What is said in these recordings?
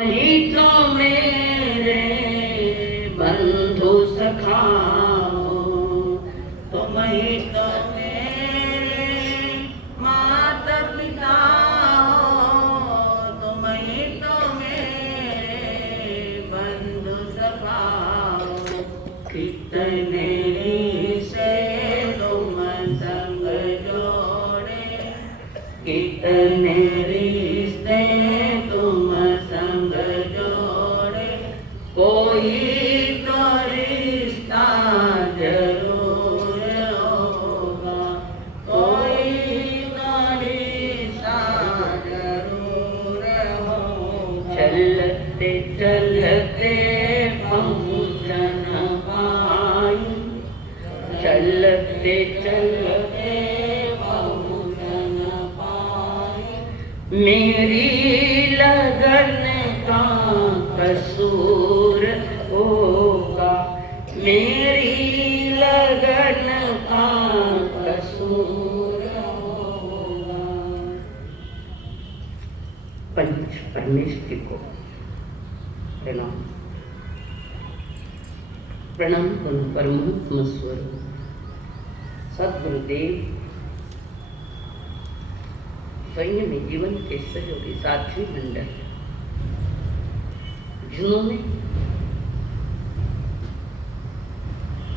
ही तो मेरे बंधु सखा हो, तुम ही तो मेरे माता पिता हो, तुम ही तो मेरे बंधु सखा हो। कितने से तुम संग जोड़े, कितने रिश्ते तुम संग जोड़े, कोई तो रिश्ता जरूर होगा, कोई तो रिश्ता जरूर होगा। चलते चलते पहुँच न पाई, चलते चलते पहुँच न पाई, मेरी लगन का कसूर होगा, मेरी लगन का कसूर होगा। पंच परमेश्वर को प्रणाम। प्रणाम करो परमात्मा स्वरूप सद्गुरुदेव, स्वयं में जीवन के सहयोगी साथी मंडल, जिन्होंने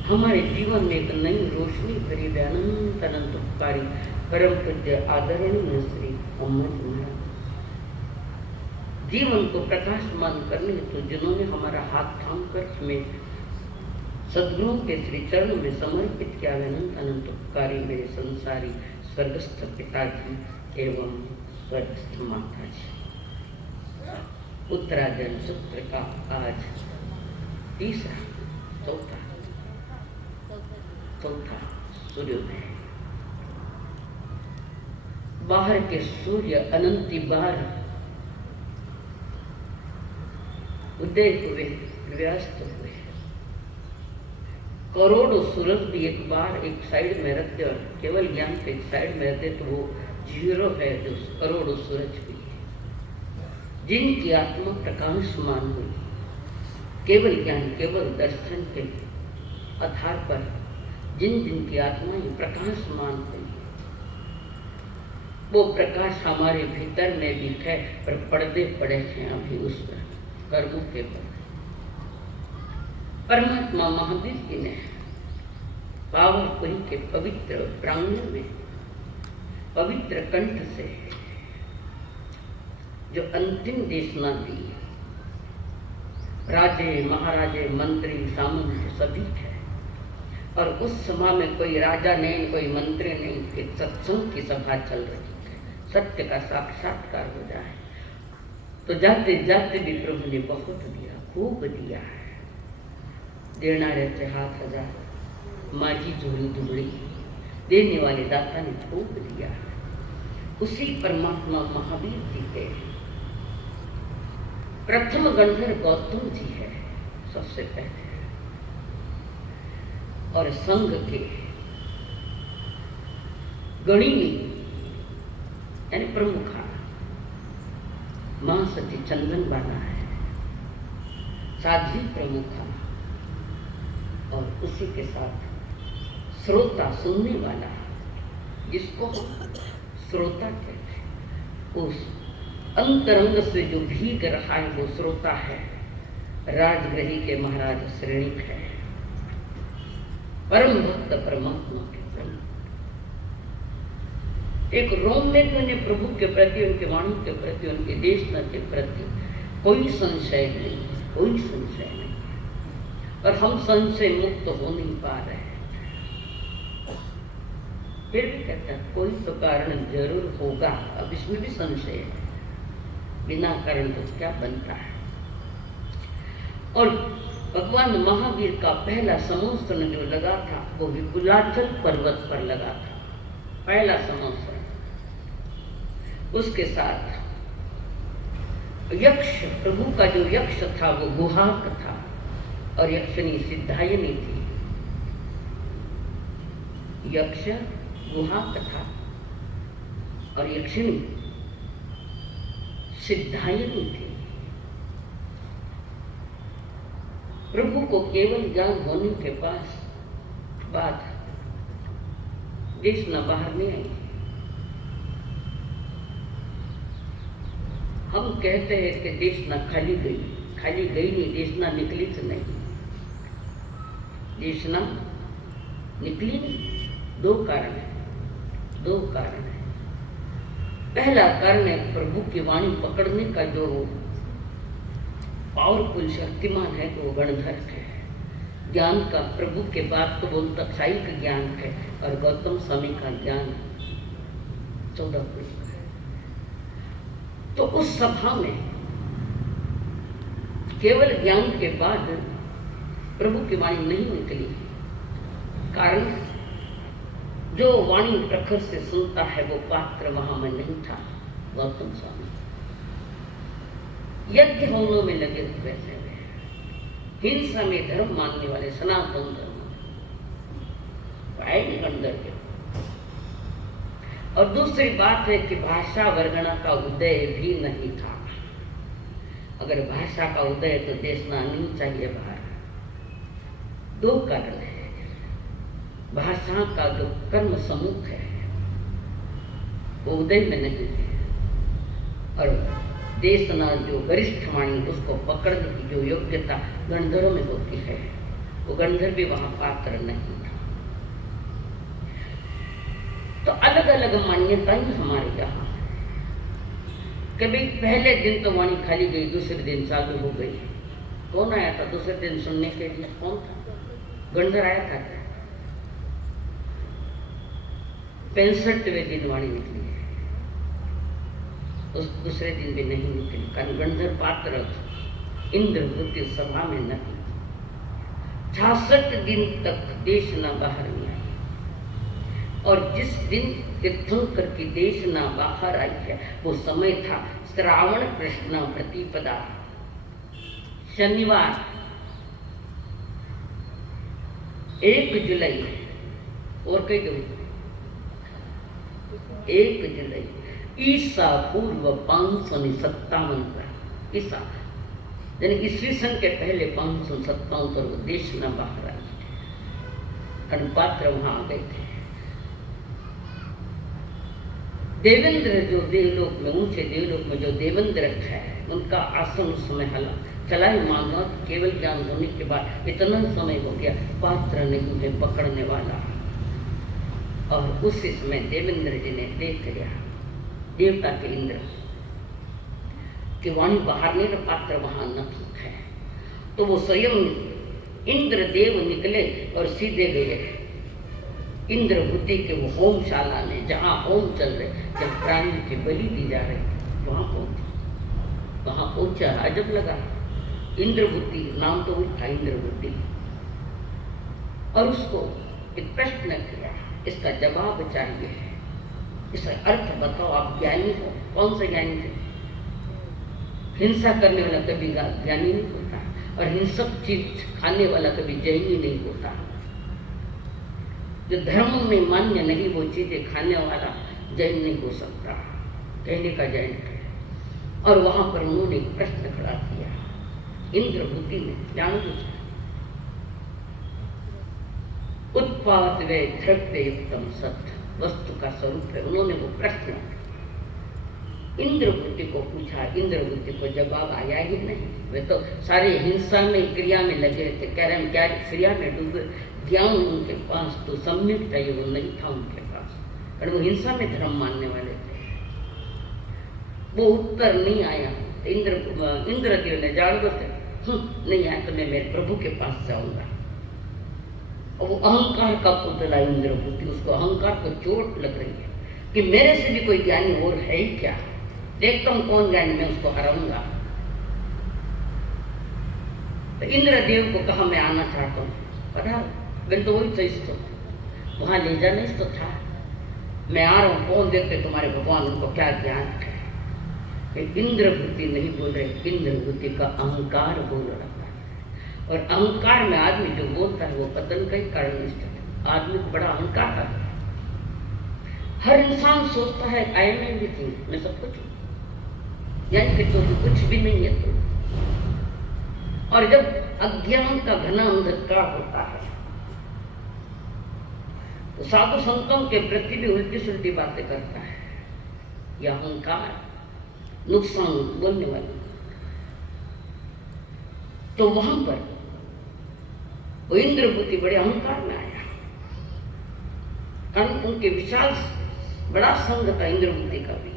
हमारे जीवन में एक नई रोशनी भरी अनंत अनंत उपकारी परम पूज्य आदरणीय श्री अम्मा जी महाराज जीवन को प्रकाशमान करने हेतु जिन्होंने हमारा हाथ थाम कर हमें सद्गुरु के श्री चरण में समर्पित किया। अनंत अनंत उपकारी मेरे संसारी स्वर्गस्थ पिताजी एवं स्वर्गस्थ माता जी, उत्तरायण सूत्र का आज तीसरा चौथा सूर्योदय। बाहर के सूर्य अनंती बार उदय हुए, व्यस्त हुए, करोड़ों सूरज भी एक बार एक साइड में रखते और केवल ज्ञान के एक साइड में रहते तो वो जीरो है जो करोड़ों सूरज भी है। जिनकी आत्मा प्रकाशमान हुई केवल ज्ञान केवल दर्शन के आधार पर, जिन जिन की आत्माएं प्रकाशमान हुई, वो प्रकाश हमारे भीतर में भी है पर पर्दे पड़े हैं अभी उस कर्मों के पर। परमात्मा महावीर जी ने पावनपुरी के पवित्र प्रांगण में पवित्र कंठ से जो अंतिम देशना दी, राजे महाराजे मंत्री सामंत सभी थे और उस सभा में कोई राजा नहीं कोई मंत्री नहीं, कि सत्संग की सभा चल रही है, सत्य का साक्षात्कार हो जाए। तो जाते जाते भी प्रभु ने बहुत दिया, खूब दिया है। देनारे हाथ हजार, माझी झोली दुबड़ी, देने वाले दाता ने खूब दिया है। उसी परमात्मा महावीर जी के प्रथम गंधर्व गौतम जी है सबसे पहले, और संघ के गणिनी यानी प्रमुख मां सती चंदन बाला है, साध्वी प्रमुख, और उसी के साथ श्रोता सुनने वाला, जिसको श्रोता कहते हैं, उस अंतरंग से जो भीग रहा है वो श्रोता है। राजगृही के महाराज श्रेणी है, परम भक्त परमात्मा के प्रभु। एक रोम में मैंने प्रभु के प्रति, उनके वाणी के प्रति, उनके देशना के प्रति कोई संशय नहीं, कोई संशय नहीं, और हम संशय मुक्त हो नहीं पा रहे हैं। फिर भी कहता है कोई तो कारण जरूर होगा, अब इसमें भी संशय है, बिना कारण तो क्या बनता है। और भगवान महावीर का पहला समोस्तन जो लगा था वो विपुलाचल पर्वत पर लगा था, पहला समोस्तन। उसके साथ यक्ष, प्रभु का जो यक्ष था वो गुहाक था और यक्षिणी सिद्धायनी थी। यक्ष गुहाक था और यक्षिणी सिद्धायनी थी। प्रभु को केवल ज्ञान होने के बाद देशना बाहर नहीं आई। हम कहते हैं कि देशना खाली गई नहीं, देशना निकली तो नहीं। देशना निकली नहीं, दो कारण है। पहला कारण है प्रभु की वाणी पकड़ने का जो पावरफुल शक्तिमान है तो वो गणधर है। ज्ञान का प्रभु के बाद तो वो तत्साई का ज्ञान है और गौतम स्वामी का ज्ञान 14 पुरुष का है। तो उस सभा में केवल ज्ञान के बाद प्रभु की वाणी नहीं निकली। कारण जो वाणी प्रखर से सुनता है वो पात्र वहां में नहीं था। गौतम स्वामी यज्ञ होमों में लगे हुए थे, हिंसा में धर्म मानने वाले सनातन धर्म गणधर के। और दूसरी बात है कि भाषा वर्गणा का उदय भी नहीं था। अगर भाषा का उदय तो देश ना नहीं चाहिए बाहर। दो कारण है। भाषा का जो कर्म समूह है वो उदय में नहीं है, और देशना जो वरिष्ठ वाणी उसको पकड़ने की जो योग्यता गणधरों में होती है वो गणधर भी वहां पात्र नहीं था। तो अलग अलग मान्यताएं हमारे यहाँ। कभी पहले दिन तो वाणी खाली गई, दूसरे दिन चालू हो गई। कौन आया था दूसरे दिन सुनने के लिए? कौन था? गणधर आया था क्या? 65वें दिन वाणी निकली है, उस दूसरे दिन भी नहीं निकली। कारण गणधर पात्र इंद्रवृत्ति सभा में नहीं। 66 दिन तक देश ना बाहर नहीं आई। और जिस दिन तीर्थंकर की देश ना बाहर आई है वो समय था श्रावण कृष्ण प्रतिपदा, शनिवार 1 जुलाई। और कई दो 1 जुलाई ईसा पूर्व 557 पर, ईसा यानी ईस्वी सन के पहले 557 पर वो देश न बाहर आई। पात्र वहां आ गए थे। देवेंद्र जो देवलोक में, ऊंचे देवलोक में जो देवेंद्र है उनका आसन उस समय हला चला ही। मानो केवल ज्ञान होने के बाद इतना समय हो गया, पात्र नहीं है पकड़ने वाला। और उसी समय देवेंद्र जी ने देख लिया, देवता के इंद्र कि वाणी बाहर नहीं, पात्र वहां न है। तो वो स्वयं इंद्र देव निकले और सीधे गए इंद्रभूति के वो होमशाला में, जहाँ होम चल रहे, जब प्राणी की बलि दी जा रही वहां पहुंचे। वहां पहुंचा, अजब लगा। इंद्रभूति नाम तो वही था, इंद्रभूति। और उसको एक प्रश्न किया, इसका जवाब चाहिए, इसका अर्थ बताओ। आप ज्ञानी हो? कौन से ज्ञानी थे? हिंसा करने वाला कभी ज्ञानी नहीं होता, और हिंसक चीज खाने वाला कभी जैनी नहीं होता। जो धर्म में मान्य नहीं वो चीजें खाने वाला जैन नहीं हो सकता, कहने का जैन है। और वहां पर उन्होंने एक प्रश्न खड़ा किया इंद्रभूति में, जान उत्पाद वे द्रव्य युक्तम सत्य, वस्तु का स्वरूप है। उन्होंने वो प्रश्न इंद्रभूति को पूछा, इंद्रभूति को जवाब आया ही नहीं। वे तो सारे हिंसा में, क्रिया में लगे थे। कह रहे हैं क्या क्रिया में डूबे, ज्ञान उनके पास तो सम्यक चाहिए, वो नहीं था उनके पास, कारण वो हिंसा में धर्म मानने वाले थे। वो उत्तर नहीं आया। इंद्रदेव ने जान दो नहीं आया तो मैं मेरे प्रभु के पास जाऊंगा। और वो अहंकार का पुतला इंद्रभूति, उसको अहंकार को चोट लग रही है कि मेरे से भी कोई ज्ञानी और है ही क्या, देखता हूं कौन ज्ञानी, मैं उसको हराऊंगा। तो इंद्रदेव को कहा मैं आना चाहता हूँ, पता बिल तो वही चीज तो वहां ले जाने तो था, मैं आ रहा हूँ, कौन देखते तुम्हारे भगवान, उनको क्या ज्ञान है। इंद्रभूति नहीं बोल रहे, इंद्रभूति का अहंकार बोल रहा है। और अहंकार में आदमी जो बोलता है वो पतन का ही कारण निष्ठ है। आदमी को बड़ा अहंकार है। हर इंसान सोचता है आई एम एवरीथिंग, मैं सब कुछ हूँ, यानी कि तो कुछ भी नहीं है। और जब अज्ञान का घना अंधकार होता है तो साधु संतों के प्रति भी उल्टी सुल्टी बातें करता है, यह अहंकार नुकसान बोलने वाली। तो वहां पर वो इंद्रभूति बड़े अहंकार में आया, कारण उनके विशाल बड़ा संघ था इंद्रभूति का भी,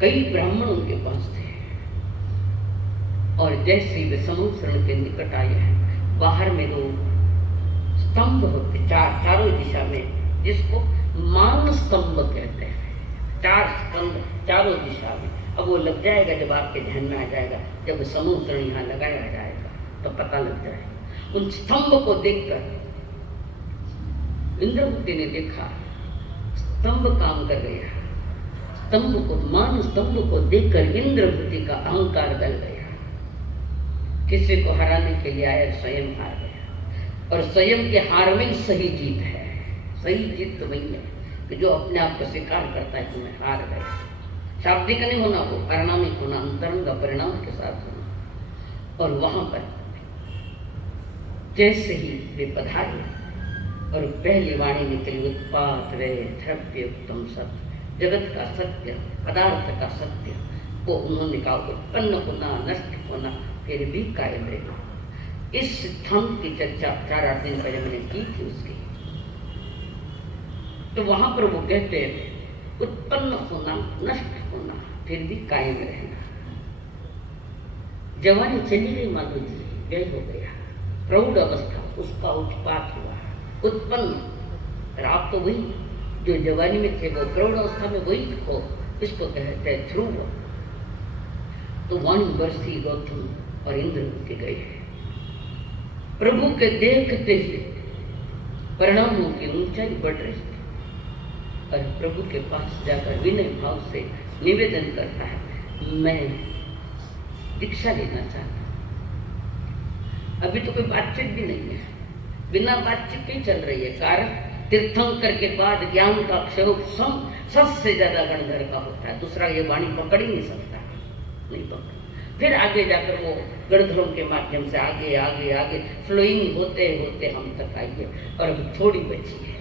कई ब्राह्मण उनके पास थे। और जैसे ही वे समुद्र के निकट आए हैं, बाहर में दो स्तंभ होते चारों दिशा में, जिसको मान स्तंभ कहते हैं, 4 स्तंभ चारों दिशा में। अब वो लग जाएगा जब आपके ध्यान में आ जाएगा, जब समुद्र यहाँ लगाया जाएगा तो पता लग जाएगा। उन स्तंभ को देखकर इंद्रभूति ने देखा स्तंभ काम कर गया, स्तंभ को मान स्तंभ को देखकर इंद्रभूति का अहंकार गल गया। किसी को हराने के लिए आया, स्वयं हार गया। और स्वयं के हार में सही जीत है। सही जीत तो वही है कि जो अपने आप को स्वीकार करता है कि मैं हार गया। शाब्दिक नहीं होना, वो परिणामिक होना, अंतरंग परिणाम के साथ होना। और वहां पर जैसे ही वे पधारे और पहली वाणी निकली, उत्पात वे द्रव्य उत्तम सत्य, जगत का सत्य, पदार्थ का सत्य, वो उन्होंने कहा उत्पन्न होना, नष्ट होना, फिर भी कायम रहेगा। इस सिद्धांत की चर्चा 4-8 दिन पहले मैंने की थी उसकी। तो वहां पर वो कहते हैं उत्पन्न होना, नष्ट होना, फिर भी कायम रहना। जवानी चली गई माधो जी, व्यय हो गया, प्रौढ़ अवस्था उसका उत्पात हुआ, उत्पन्न। और आप तो वही जो जवानी में थे, वो प्रौढ़ अवस्था में वही हो, इसको कहते हैं ध्रुव। तो वाणी बरसी गौतम और इंद्रभूति गए। प्रभु के देखते ही परिणामों की ऊंचाई बढ़ रही थी। और प्रभु के पास जाकर विनय भाव से निवेदन करता है, मैं दीक्षा लेना चाहता। अभी तो कोई बातचीत भी नहीं है, बिना बातचीत के चल रही है। कारण तीर्थंकर के बाद ज्ञान का क्षोभ सबसे ज्यादा गणधर का होता है, दूसरा ये वाणी पकड़ ही नहीं सकता, नहीं पकड़। फिर आगे जाकर वो गणधरों के माध्यम से आगे आगे आगे फ्लोइंग होते होते हम तक आइए। और अब थोड़ी बची है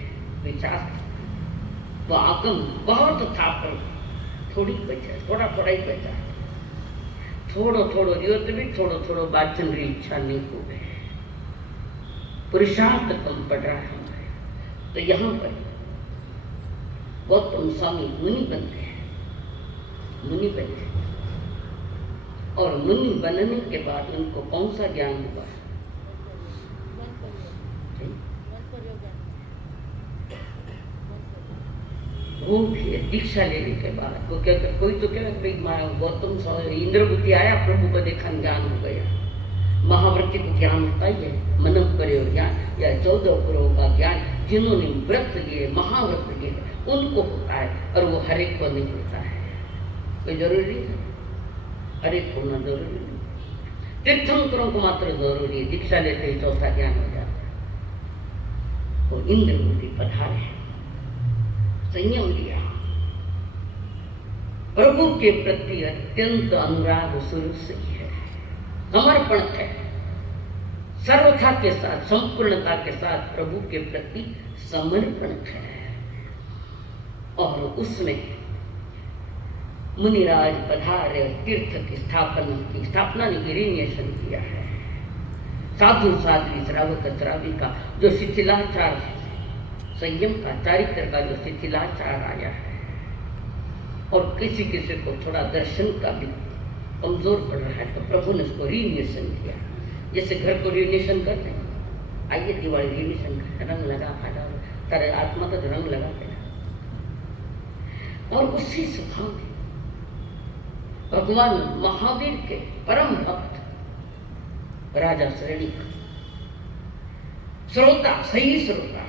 विचार, वो आगम बहुत था पर थोड़ी बचा, थोड़ा थोड़ा ही बचा, थोड़ो थोड़ो रियो तो भी थोड़ो थोड़ो वाचन री इच्छा नहीं हो गए, पुरुषार्थ कम पड़ रहा है हमारे। तो यहाँ पर गौतम स्वामी मुनि बन गए, मुनि बन गए। और मुनि बनने के बाद उनको कौन सा ज्ञान हुआ? वो भी दीक्षा लेने के बाद वो क्या, कोई तो क्या गौतम इंद्रभूति आया, प्रभु को देखा, ज्ञान हो गया। महाव्रत को ज्ञान होता ही है, मनन करे ज्ञान या 14 पुरों का ज्ञान जिन्होंने व्रत लिए, महाव्रत लिए, उनको होता है। और वो हर एक को नहीं होता है, कोई जरूरी है, हर एक होना जरूरी नहीं। तीर्थंकरों को मात्र जरूरी है, दीक्षा लेते ही चौथा ज्ञान हो जाता है। तो इंद्रभूति पधारे, संयम लिया, प्रभु के प्रति अत्यंत अनुराग शुरू से ही है, समर्पण है, सर्वथा के साथ, संपूर्णता के साथ प्रभु के प्रति समर्पण है। और उसमें मुनिराज पधारे, तीर्थ की स्थापना ने रिनिएशन किया है। साधु साध्वी श्रावक श्राविका जो शिथिलाचार, संयम का, चारित्र का जो शिथिलाचार आया है, और किसी किसी को थोड़ा दर्शन का भी कमजोर पड़ रहा है, तो प्रभु ने उसको रिनिएशन किया। जैसे घर को रिनिएशन करते हैं, आइए दिवाली रिनिएशन करते, रंग लगा खाना, सारे आत्मा का रंग लगा देना। और उसी स्वभाव में भगवान महावीर के परम भक्त राजा श्रेणिक, श्रोता, सही श्रोता,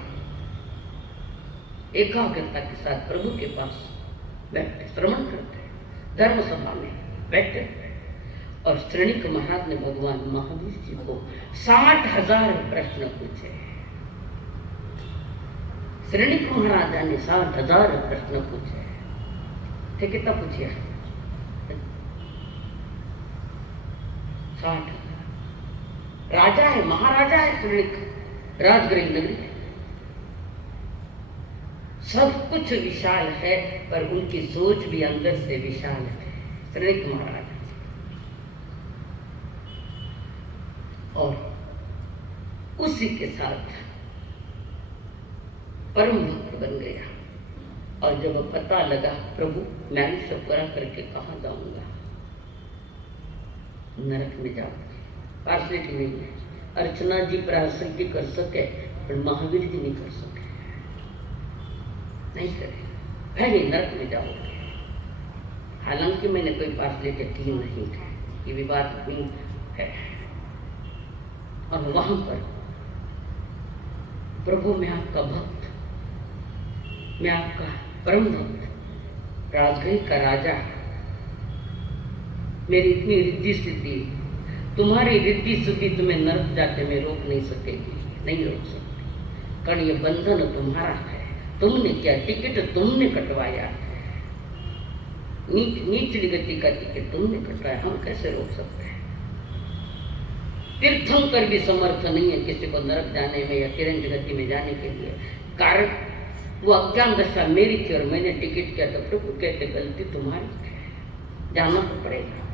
एकाग्रता के साथ प्रभु के पास बैठे श्रवण करते, धर्म सभा में बैठे। और श्रेणिक महाराज ने भगवान महावीर जी को 60,000 प्रश्न पूछे। श्रेणिक महाराजा ने 60,000 प्रश्न पूछे थे। कितना पूछिए? 60,000। राजा है, महाराजा है श्रेणिक, राजगृह नगरी। सब कुछ विशाल है, पर उनकी सोच भी अंदर से विशाल है, श्रेणिक महाराजा। और उसी के साथ परम भक्त बन गया। और जब पता लगा प्रभु मैं सब पूरा करके कहाँ जाऊंगा, नरक में जाऊंगा, पार्सलिटी नहीं है। अर्चना जी प्रासंगी कर सके, पर महावीर जी नहीं कर सके, नहीं करे, पहले नरक में जाओगे। हालांकि मैंने कोई पार्सलिटी की नहीं है, ये भी बात नहीं है। और वहां पर प्रभु मैं आपका भक्त, मैं आपका परम भक्त, राजगृह का राजा, मेरी इतनी रिद्धि सिद्धि, तुम्हारी रिद्धि सिद्धि तुम्हें नरक जाते में रोक नहीं सकेगी, नहीं रोक सकती, कारण ये बंधन तुम्हारा है। तुमने क्या टिकट तुमने कटवाया है, नीचली गति का टिकट तुमने कटवाया, हम कैसे रोक सकते हैं। तीर्थंकर भी समर्थ नहीं है किसी को नरक जाने में या तिरंज गति में जाने के लिए, कारण वो अज्ञान दशा मेरी थी और मैंने टिकट किया। तो प्रभु कहते गलती तुम्हारी है, जाना तो पड़ेगा।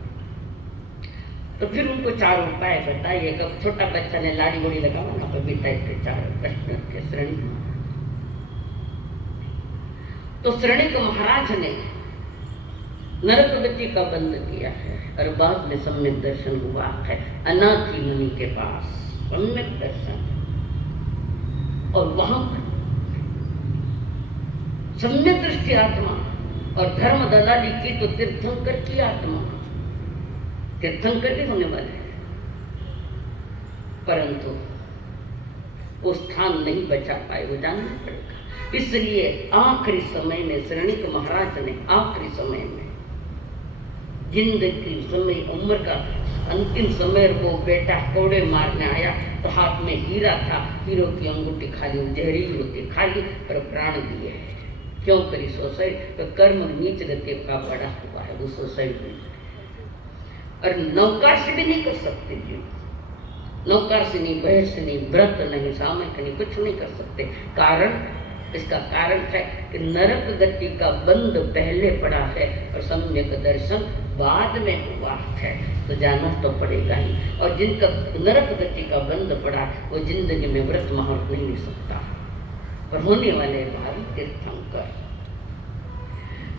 तो फिर उनको 4 उपाय बताइए। कब छोटा बच्चा ने लाड़ी गोड़ी लगावा ना, कभी टाइप के 4 प्रश्न के श्रेणी। तो श्रेणी को महाराज ने नरक गति का बंद किया है, और बाद में सम्यक दर्शन हुआ है अनाथी मुनि के पास, सम्यक दर्शन। और वहां पर सम्यक दृष्टि आत्मा और धर्म दलाली की तो तीर्थंकर की आत्मा, तीर्थंकर भी होने वाले हैं, परंतु वो स्थान नहीं बचा पाए, वो जानना पड़ेगा। इसलिए आखिरी समय में श्रेणिक महाराज ने आखिरी समय में जिंदगी समय उम्र का अंतिम समय वो बेटा कोड़े मारने आया तो हाथ में हीरा था, हीरो की अंगूठी खाली, जहरीली होती खाली, पर प्राण दिए। क्यों करी सोसाइड? तो कर्म नीच गति का बड़ा हुआ है वो सोसाइड में। और नौकार से भी नहीं कर सकते जी, नौकार से नहीं, बहर से नहीं, व्रत नहीं, सामयिक नहीं, कुछ नहीं कर सकते। कारण इसका कारण है कि नरक गति का बंद पहले पड़ा है और सम्यक दर्शन बाद में हुआ है, तो जाना तो पड़ेगा ही। और जिनका नरक गति का बंद पड़ा वो जिंदगी में व्रत महत्व नहीं ले सकता। और होने वाले भावी तीर्थंकर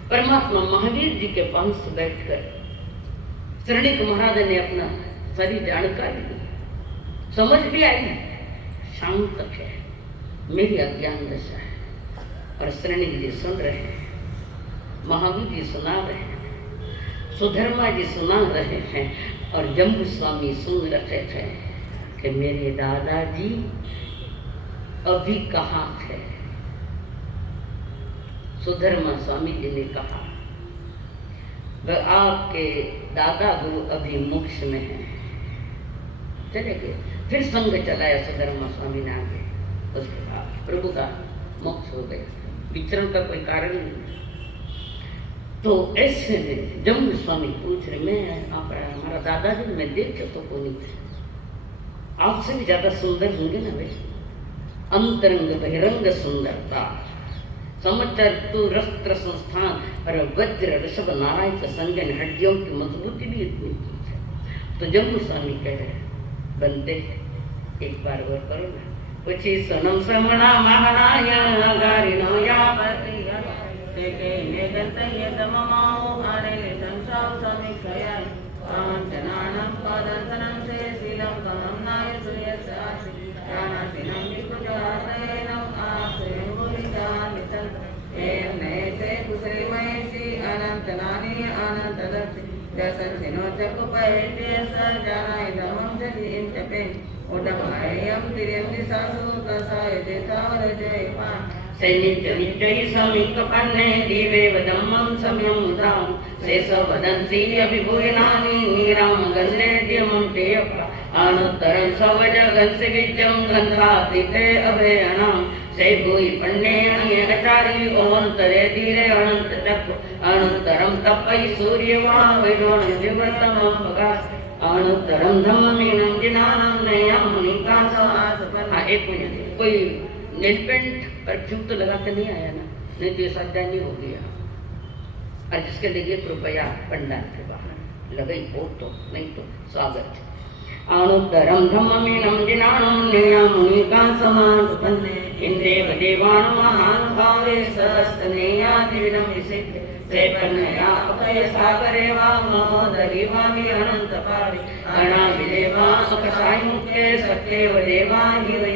परमात्मा महावीर जी के पास बैठकर श्रेणिक महाराज ने अपना सारी जानकारी दी, समझ भी आई, शांत है, मेरी अज्ञान दशा है। और श्रेणिक जी सुन रहे हैं, महावीर जी सुना रहे हैं, सुधर्मा जी सुना रहे हैं, और जम्बू स्वामी सुन रहे थे कि मेरे दादाजी अभी कहाँ थे। सुधर्मा स्वामी जी ने कहा वह आपके दादा गुरु अभी मोक्ष में हैं। चले गए, फिर संग चलाया सुधर्मा स्वामी ने आगे, उसके बाद प्रभु का मोक्ष हो गया, विचरण का कोई कारण नहीं। तो ऐसे में जम्बू स्वामी पूछ रहे, मैं आप हमारा दादाजी मैं देखे तो को नहीं, आपसे भी ज्यादा सुंदर होंगे ना भाई, अंतरंग बहिरंग सुंदरता, समाचार तो रस्त्र संस्थान और वज्र ऋषभ नारायण के संजन, हड्डियों की मजबूती भी इतनी चीज है। तो जम्बू स्वामी कह रहे बनते एक बार और करो ना, कुछ सनम समणा महारायण गारिनो यापति तेके नेगंतये दममाओ आनेले संसाव समीक्षया कांचनानं पादंसनं से शीलं कमं नाय सूर्यस्यासि ज्ञानासिनं विकुजासयनं आश्रयं भुविजानितं एव नयसे कुसरिमयसि अनन्तनानि अनन्तदक्षि दशंसिनो चकुपहेट्य सजानाय दमं जलिं चपे उडमायं तिर्यं दिशासु तसाय देतावरजयपान् सैनित्यनित्ययि समीकपन्ने दिवेव धम्मं सम्यमुदां शेषवदन्ति अभिभूयनानि नीरां गन्धेद्यमं तेयपा अनुत्तरं सवजगंसि विद्यं गन्धातीते अभयणां से भूयि पण्येणि आचार्य ओवन्तरे धीरे अनंत चक्र अनुत्तरं तपयि सूर्यवा वैरोण विवृतमं भगास् अणुत्तरम धम्ममीनं जिनानं नयं मुनिकासवासुपन्ने। हाँ, एक मिनट, कोई नेल पेंट परफ्यूम तो लगा के नहीं आया ना? नहीं तो ये साध्या नहीं हो गया। और जिसके लिए कृपया पंडाल के बाहर लगे हो तो, नहीं तो स्वागत। अणुत्तरम धम्ममीनं जिनानं नयं मुनिकासवासुपन्ने। इंदेव देवान् महानुभावे सहस्रनेयादिविदं विसिद्धे। सेपन्नया अपय सागरे वा महोदरी वामि अनन्तपारि। अनाविदेवा अकसाय मुखे सत्येव देवा हि वै।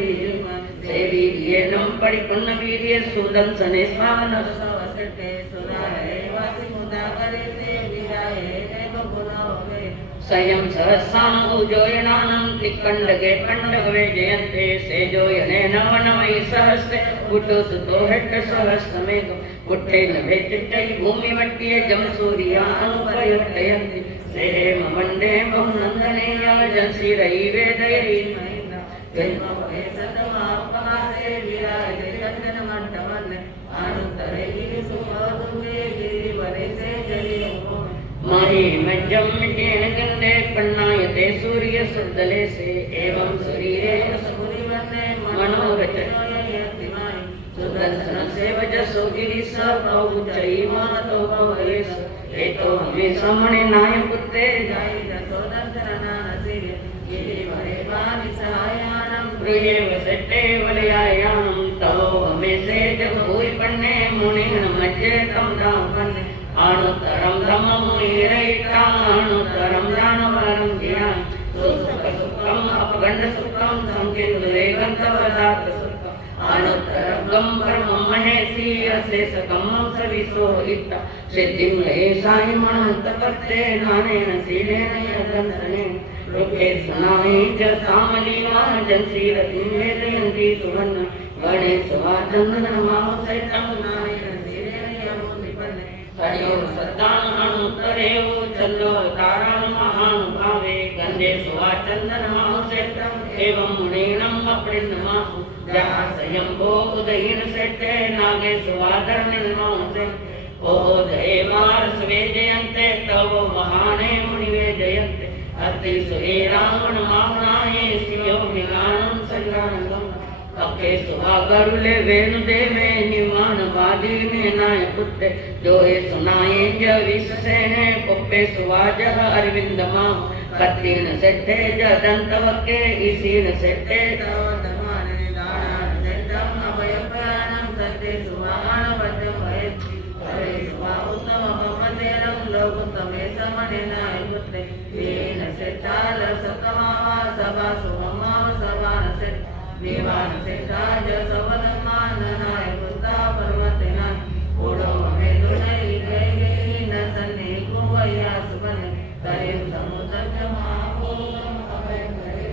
सेवीर्येनं परिपूर्णवीर्ये सुदंसने स्वानसवसते। सुरारे वासि मुदाकरे से विराये देव गुणोवे। स्वयं सहस्राम्बुजोयनानं तिक्कण्डगे कण्डगवे जयन्ते। सेजोयनेन वनमयि सहस्रे कुटुसुतो हेट्ट सहस्रमेघ। कुट्टे नभे चिट्टै भूमिमट्ये जं सूर्यानुपयुक्तयन्ति। सेहेम मण्डे बहुनन्दने यजंसिरै वेदयै महिन्द्रा। जन्मभवे सतमापहासे विराजे चन्दनमण्डमन्ने। अणुत्तरे गिरिसुमधुगे गिरिवरे से जलियो। महिमज्जं मिटेन गन्धे पन्नायते सूर्य सुर्दले से। एवं शरीरे सुरिवन्ने मनोरथ सुदर्शन से वजसो गिरि सौचै मातो भवेश। एतो हमें सामने नाय पुत्ते जाई जतो दर्शनानसे। गिरिवरे वानि सहायानं प्रियेव सेट्टे वलयायानं। तवो हमें से जग होई पन्ने मुनिन मज्जे तम रामन्ने। अणुत्तरम धम्ममुनिरैका अणुत्तरम ज्ञानवरं ज्ञान। सुखम अपगंड सुखम संकेतुरे गंतवदात सुखम। अणुत्तरम गम परमं महेशी अशेषकं सविशो इत्ता। सिद्धिं लयेशाय मनन्तपत्ते नानेन सीलेन यदंसनेन। रुखे सुनाहि च सामलीला जंसीरतिं वेदयन्ति सुवर्ण। गणेश वाचन्दनमाहुसैतं नानेन सीलेन यमुनिपन्ने। हरियो सत्तान अणुत्तरेव चलो तारान महानुभावे। गंधे सुवाचन्दनमाहुसैतं एवं मुनीनं अपृण्यमाहु। जहाँ स्वयंभो उदयीन सेट्टे नागे सुवादर्निर्मांसे। ओदये मार्स वेजयन्ते तव महाने मुनिवे जयन्ते। अति सुहेरावण माहुनाये सियो मिलानं संगानगम। अखे सुहागरुले वेणुदेवे निमान वादी में नाय पुत्ते। जोए सुनाये ज विश्वसेने पुप्पे सुवाजः अरविंदमा। कत्तीन सेट्टे ज दंतवके इसीन सेट्टे तव दमाने। दानान सेट्टम अभयप्राणं सत्ते सुवाहन वज्रं भयति। हरे सुवा उत्तम पवतेरं लोकुत्तमे समने नाय पुत्रे। येन सेट्टाल सतमावा सभा सुममाव सभान सेट्ट। विवान सेट्टाज सवनमान नाय पुत्ता पर्वतेना। ओडो हमें दुनई गई गई न सन्ने कुवैया सुबने। करेव समुद्र महाभूतम अभय करे।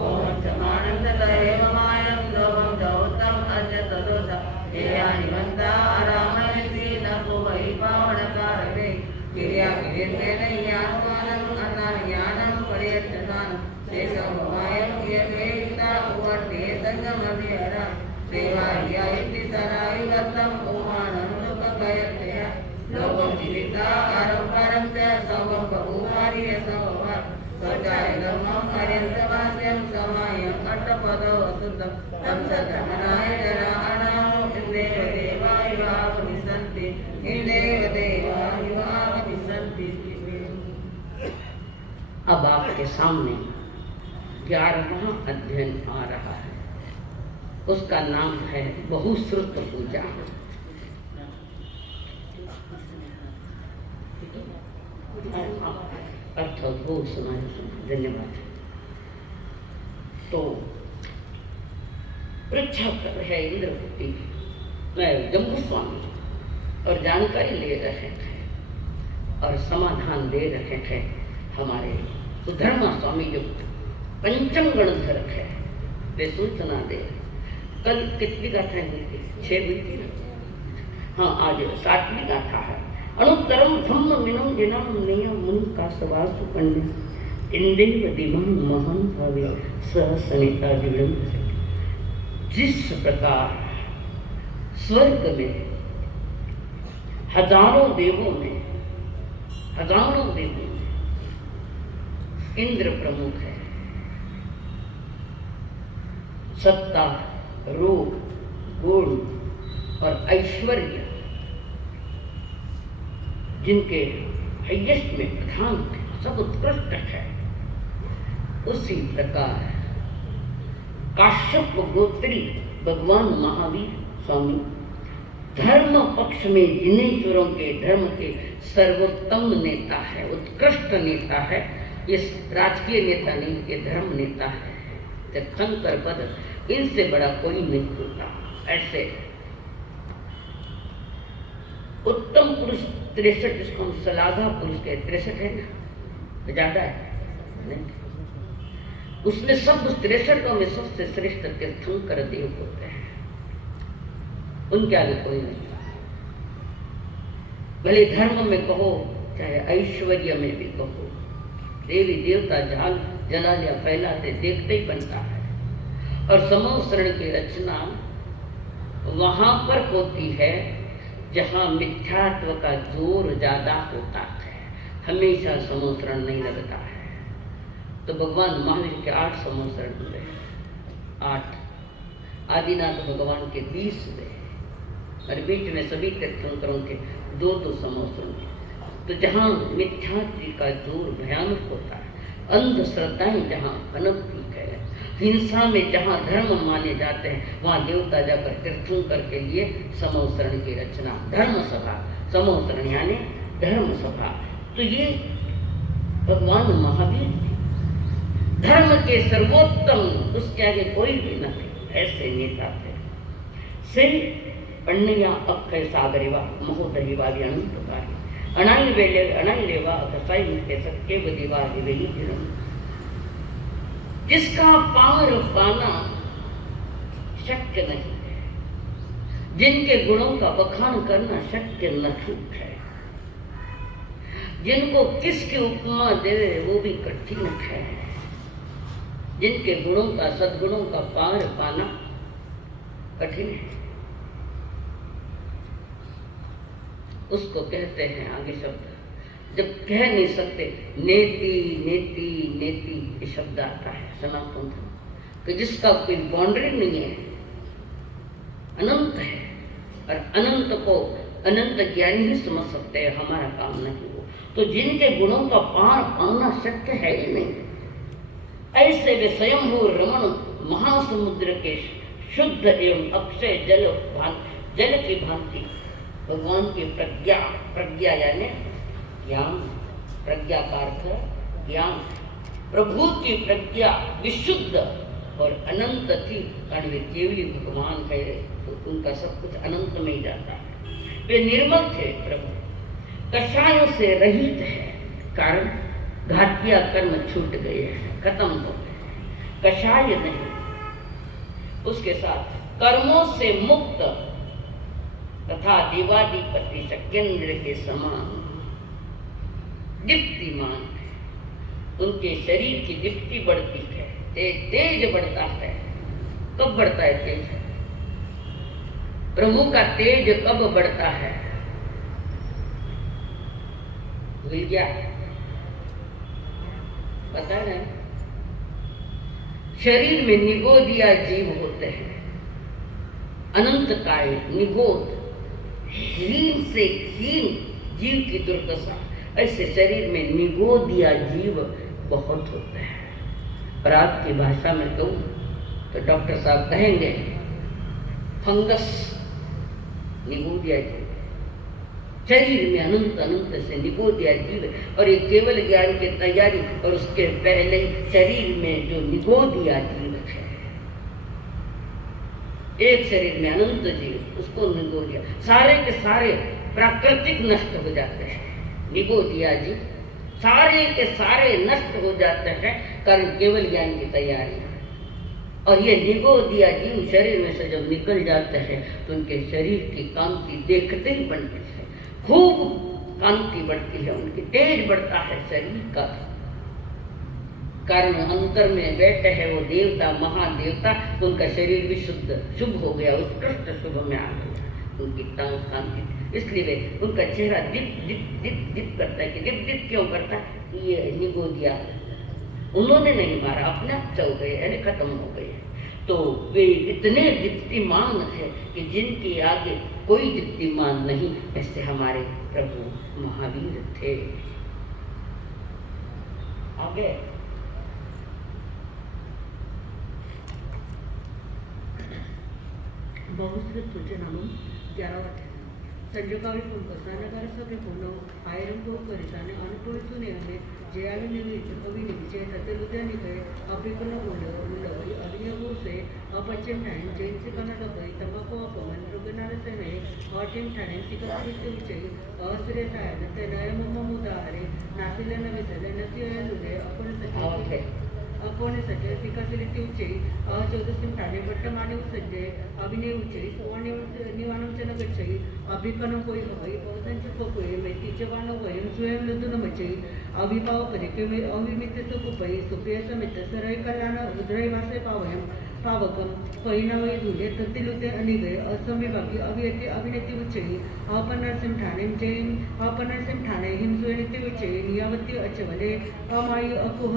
ओम समानं तदेव मायं लोभं दौतम अजत दोषा। यानिवंता रामयसी न कुवै पावनकारवे। क्रिया क्रियते नैयात्मानं अनायानं पर्यटनानं। शेषभवायं यमेता उवर्ते संगमधियरा। सेवार्या इति सरायुगतं उमानं लोकगयत्या। लोकं जीविता आरम्भरं च सवं बहुवार्य सववार। स्वचाय धर्मं पर्यन्तवास्यं समायं अट्टपदो वसुतं। तं सतमनाय जराणां इंदेव देवाय वागमिसन्ति। इंदेव देवाय वागमिसन्ति। अब आपके सामने 11वां अध्ययन आ रहा है। उसका नाम है बहुश्रुत पूजा। अर्थोद्भूत धन्यवाद। तो परीक्षा कर रहे इंद्रपुटी में जम्बू स्वामी और जानकारी ले रहे थे और समाधान दे रहे थे हमारे सुधर्मा स्वामी जो पंचम गणधर है वे सूचना दे। कल कितनी गाथा हुई थी? 6 हुई थी ना? हाँ, आज 7वीं गाथा है। अणुत्तरम धम्म मिनं जिनं नियम मुनि का सवासु पंडित। इंदेव दिवं महं भावे सहसनिता दिव्यं। जिस प्रकार स्वर्ग में हजारों देवों में इंद्र प्रमुख है। सत्ता, रूप, गुण और ऐश्वर्य जिनके हाईएस्ट में प्रधान है, सब उत्कृष्ट है। उसी प्रकार काश्यप गोत्री भगवान महावीर स्वामी धर्म पक्ष में जिनेश्वरों के धर्म के सर्वोत्तम नेता है, उत्कृष्ट नेता है। इस राजकीय नेता नहीं, ये धर्म नेता है। तीर्थंकर पद इनसे बड़ा कोई नहीं होता। ऐसे उत्तम पुरुष 63, जिसको हम सलाघा पुरुष के 63 है ना, ज्यादा है नहीं? उसमें सब 63 में सबसे श्रेष्ठ तीर्थंकर देव होते हैं, उनके आगे कोई नहीं। भले धर्म में कहो चाहे ऐश्वर्य में भी कहो, देवी देवता जाल जला लिया फैलाते देखते ही बनता है। और समूह शरण की रचना वहां पर होती है जहां मिथ्यात्व का जोर ज्यादा होता है, हमेशा समूह शरण नहीं लगता है। तो भगवान महावीर के 8 समूह शरण हुए, 8। आदिनाथ भगवान के 20 हुए, और बीच में सभी तीर्थंकरों के 2 समूह शरण। तो जहाँ मिथ्यात्व का जोर भयानक होता है, अंधश्रद्धाएं जहाँ अनंत है, हिंसा में जहाँ धर्म माने जाते हैं, वहाँ देवता जाकर तीर्थंकर के लिए समूह शरण की रचना, धर्म सभा, समूह शरण यानी धर्म सभा। तो ये भगवान महावीर धर्म के सर्वोत्तम, उसके आगे कोई भी न थे, ऐसे नेता थे। श्री पण्णया अक्षय सागरेवा महोदरिवा अनंतकारी अनाई वेले अनाई रेवा अकसाई के सत्य बदिवा दिवेही जिनम, जिसका पार पाना शक्य नहीं है, जिनके गुणों का बखान करना शक्य नहीं है, जिनको किसकी उपमा दे वो भी कठिन है, जिनके गुणों का सद्गुणों का पार पाना कठिन है, उसको कहते हैं आगे शब्द, जब कह नहीं सकते नेति नेति नेति ये शब्द आता है सनातन धर्म, कि जिसका कोई बाउंड्री नहीं है, अनंत है, और अनंत को अनंत ज्ञानी ही समझ सकते हैं, हमारा काम नहीं हो। तो जिनके गुणों का पार पाना शक्य है ही नहीं, ऐसे वे स्वयंभू रमण महासमुद्र के शुद्ध एवं अक्षय जल की भांति भगवान की प्रज्ञा यानी ज्ञान, प्रज्ञा का अर्थ ज्ञान, प्रभु की प्रज्ञा विशुद्ध और अनंत थी, कारण वे केवली भगवान है, तो उनका सब कुछ अनंत में ही जाता है। वे निर्मल थे प्रभु, कषायों से रहित है, कारण घातिया कर्म छूट गए हैं, खत्म हो गए, कषाय नहीं, उसके साथ कर्मों से मुक्त तथा दिवादिपति शक्येंद्र के समान दीप्तिमान है। उनके शरीर की दीप्ति बढ़ती है, तेज बढ़ता है। कब बढ़ता है तेज? प्रभु का तेज कब बढ़ता है? भूल गया? पता है? शरीर में निगोदिया जीव होते हैं, अनंत काय निगोद, हीन से हीन जीव की दुर्दशा, ऐसे शरीर में निगोदिया जीव बहुत होते हैं। और आपकी भाषा में कहूं तो डॉक्टर साहब कहेंगे फंगस निगोदिया जीव, शरीर में अनंत अनंत से निगोदिया जीव। और ये केवल ज्ञान की तैयारी, और उसके पहले शरीर में जो निगोदिया जीव है, एक शरीर में अनंत जीव, उसको निगोदिया, सारे के सारे प्राकृतिक नष्ट हो जाते हैं, निगोदिया जीव सारे के सारे नष्ट हो जाते हैं, कारण केवल ज्ञान की तैयारी। और ये निगोदिया जीव शरीर में से जब निकल जाते हैं तो उनके शरीर की कांति देखते ही बनती है, खूब कांति बढ़ती है, उनकी तेज बढ़ता है शरीर का, कारण अंतर में बैठे है वो देवता महादेवता, तो उनका शरीर भी शुद्ध शुभ हो गया, उत्कृष्ट शुभ में आ गया, उनकी कांति। इसलिए वे उनका चेहरा दिप दिप दिप दिप करता है। कि दिप दिप क्यों करता है? ये निगोदिया उन्होंने नहीं मारा, अपने आप चल गए, यानी खत्म हो गए। तो वे इतने दीप्तिमान है कि जिनके आगे कोई दीप्तिमान नहीं, ऐसे हमारे प्रभु महावीर थे। आगे बहुश्रुत सूचनामून 11 संजोकाळी पुनकसानकारसके पुनव आयरंको परिसाने अनुकूळितूने आहे जे अभिनवी अभिनवीचे ततेलुद्यानिके अभिकनमुंडवरी अभिनवसे अपचन ठाणे जैनसे कर्नाटकई तंबाखू अपमान रुग्णालयाने हॉटेल ठाणे सिकरितीचे अस्थिरतायन ते नयमुदाहरे नासिले नविसले नसियलुले अपने सज्जे सिकसिलिटीचे चौदसिम ठाणे बट्टमाने सज्जे अभिनयचे निवाणंचन गच्छई अभिकनं कोई हवई बहुतांचे कोई मैतीचे वाणव वयम स्वयं लुदुनमचे अभिभाव करे किंवा अविमित सुकुपई सुप्रिय समित सरळ कल्याण उद्रय वासे पावयम पावकम पैनवय धुले ततिलुते अनिगय असमविभागी अभिनेती अभिनेती उच्चई अपनरसिम ठाणे जैन अपनरसिम ठाणे हिमसुयनिती उच्चई नियावती अचवले अमाई अकुह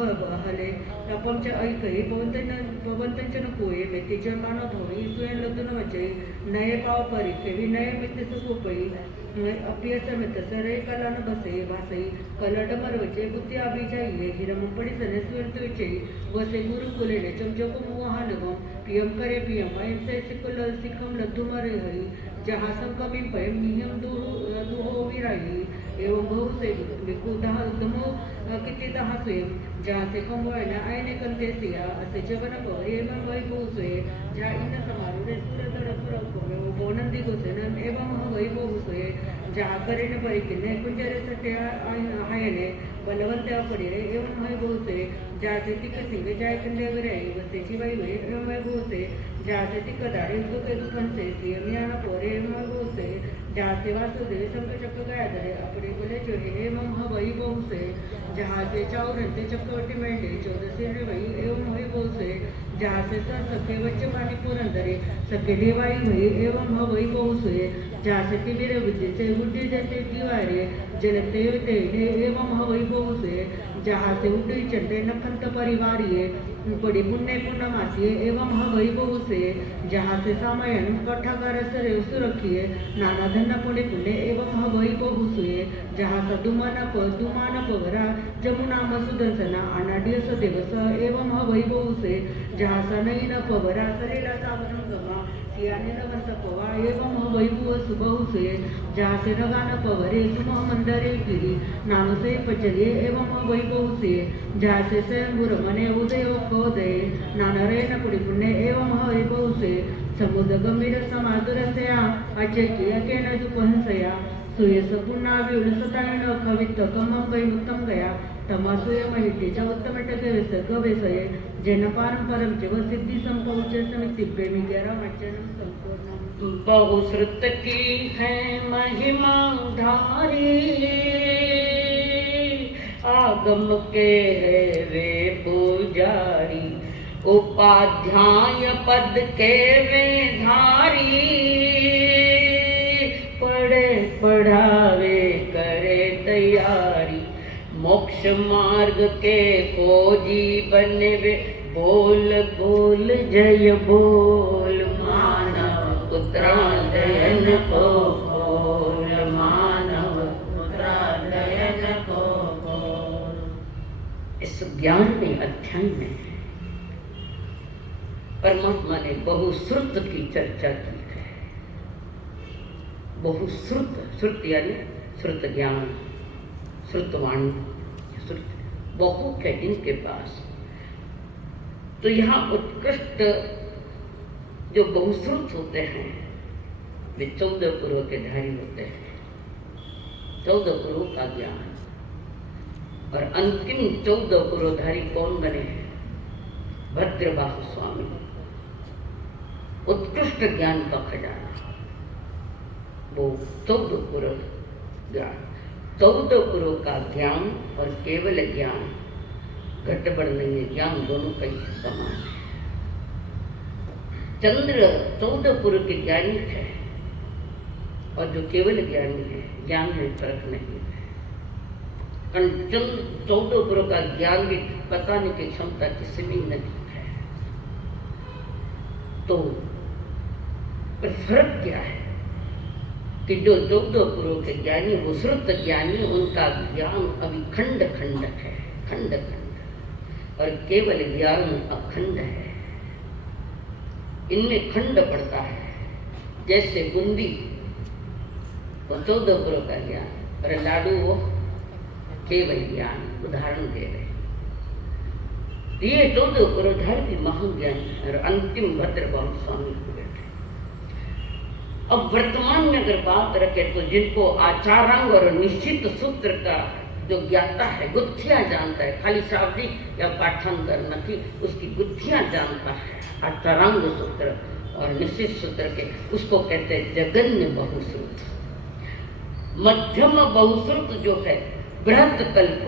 हले अपमचे ऐकई पवंतंचन कोये मेतीचे मानव भवी सुयन लतुन वचई नये पाव परी केवी नये मित्य सुकुपई अप्रिय समित सरळ कलान बसे वासई कलडमर वचे बुद्धी अभिजाइये हिरमुपडी सने सुयंतुचे वसे गुरुकुलेने चमचको मुहानगम पियम करे पियम अहिंसे सिकुल सिखम लद्दुमरे हरि जहाँ संकमी पयम नियम दुहो विराई एवं बहुसे विकुदह उद्दमो किती दहा स्वयं जहाँ से कंगोयना आयने कंते सिया असे जगन पवर एवं वै बहुसे जहाँ इन समारोह सूरदर पुरकोमे बोनंदी गोसेनन एवं वै बहुसे जहाँ करेन परिकिने कुंजरे सत्य हायने बलवंत पडिरे एवं वै बहुसे जहाँ से तिकसी वे जाय कंदे वरे वसे जीवाई वे एवं वै बहुसे जहाँ से तिकदारे दुखे दुखनसे सियमियाना पोरे एवं वै बहुसे जहाँ से वासुदेव शंकर चक्र गायदरे अपने बोले जो एवं वै बहुसे जहाँ से चाउरंते चक्रवर्ती मेंढे चौदसे वही एवं वही बहुसे जहाँ से सखे वच्च मानी पुरंदरे सखे देवाई वही एवं वही बहुसे जहाँ से तिबिर बुद्धि से बुद्धि जैसे दीवारे जलते तेने एवं वही बहुसे जहाँ से उड्डी चंदे नखंत परिवारिये पड़ी पुण्य पूर्णमासी एवं वही बहुसे जहाँ से सामयन कठागार सरे सुरखिए नाना धन पुण्य पुण्य एवं वही बहुसे जहाँ सा दुमान पवरा जमुना मसुदर्शना अनाड्य सदेवस एवं वही बहुसे जहाँ सा नयन पवरा सरेला सावरम गमा सियाने नवंत पवा एवं वही सुबहुसे जहाँ से नगान पवरे सुमह मंदरे गिरी नानुसे पचलिए एवं वही बहुसे जहाँ से स्वयंभुर मने उदय कोदय नानरे न पुड़ी पुण्य एवं वही बहुसे समुद्र गंभीर समाधुरसया अचेकी अकेन सुपहंसया सुयस पुन्हा विउल सतायण कवित्त कमं वै उत्तम गया तमासुय महितेच्या उत्तम टके गवेसये जैन पारंपरम च व सिद्धि संपौच समिति प्रेमी गेरा वचन संपूर्ण बहुश्रुत की है महिमा धारी आगम के है वे पुजारी उपाध्याय पद के वे धारी पढ़े पढ़ावे करे तैयारी मोक्ष मार्ग के खोजी बने वे बोल बोल जय बोल मानव पुत्रालयन को बोल मानव पुत्रालयन को बोल। इस 11वें अध्याय में परमात्मा ने बहुश्रुत की चर्चा की है। बहुश्रुत, श्रुत यानी श्रुत ज्ञान, श्रुतवाणी, श्रुत बहुत है इनके पास। तो यहाँ उत्कृष्ट जो बहुश्रुत होते हैं वे 14 पुरों के धारी होते हैं। 14 पुरों का ज्ञान और अंतिम 14 पुरोधारी कौन बने हैं? भद्रबाहु स्वामी। उत्कृष्ट ज्ञान का खजाना वो 14 पुरों ज्ञान, 14 पुरों का ज्ञान और केवल ज्ञान, घटबड़ नहीं है, ज्ञान दोनों का ही समान है। चंद्र 14 पुर के ज्ञानी है और जो केवल ज्ञानी है ज्ञान में फर्क नहीं है। 14 पुरों का ज्ञान भी बताने की क्षमता किसी भी नहीं है। तो पर फर्क क्या है कि जो 14 पुरों के ज्ञानी, वो श्रुत ज्ञानी, उनका ज्ञान अभी खंड खंड है, खंड खंड, और केवल ज्ञान अखंड है। इनमें खंड पड़ता है, जैसे बूंदी वो 14 पुरों का ज्ञान, और लाडू वो केवल ज्ञान। उदाहरण दे रहे, ये 14 पुरोधर भी महाज्ञानी और अंतिम भद्र बाबू स्वामी को बैठे। अब वर्तमान में अगर बात रखे तो जिनको आचारांग और निश्चित सूत्र का जो ज्ञाता है, गुत्थियां जानता है, खाली शाब्दिक या पाठांतर नहीं, उसकी गुत्थियां जानता है, आचारांग सूत्र और निश्चित सूत्र के, उसको कहते हैं जगन्य बहुश्रुत। मध्यम बहुश्रुत जो है बृहत कल्प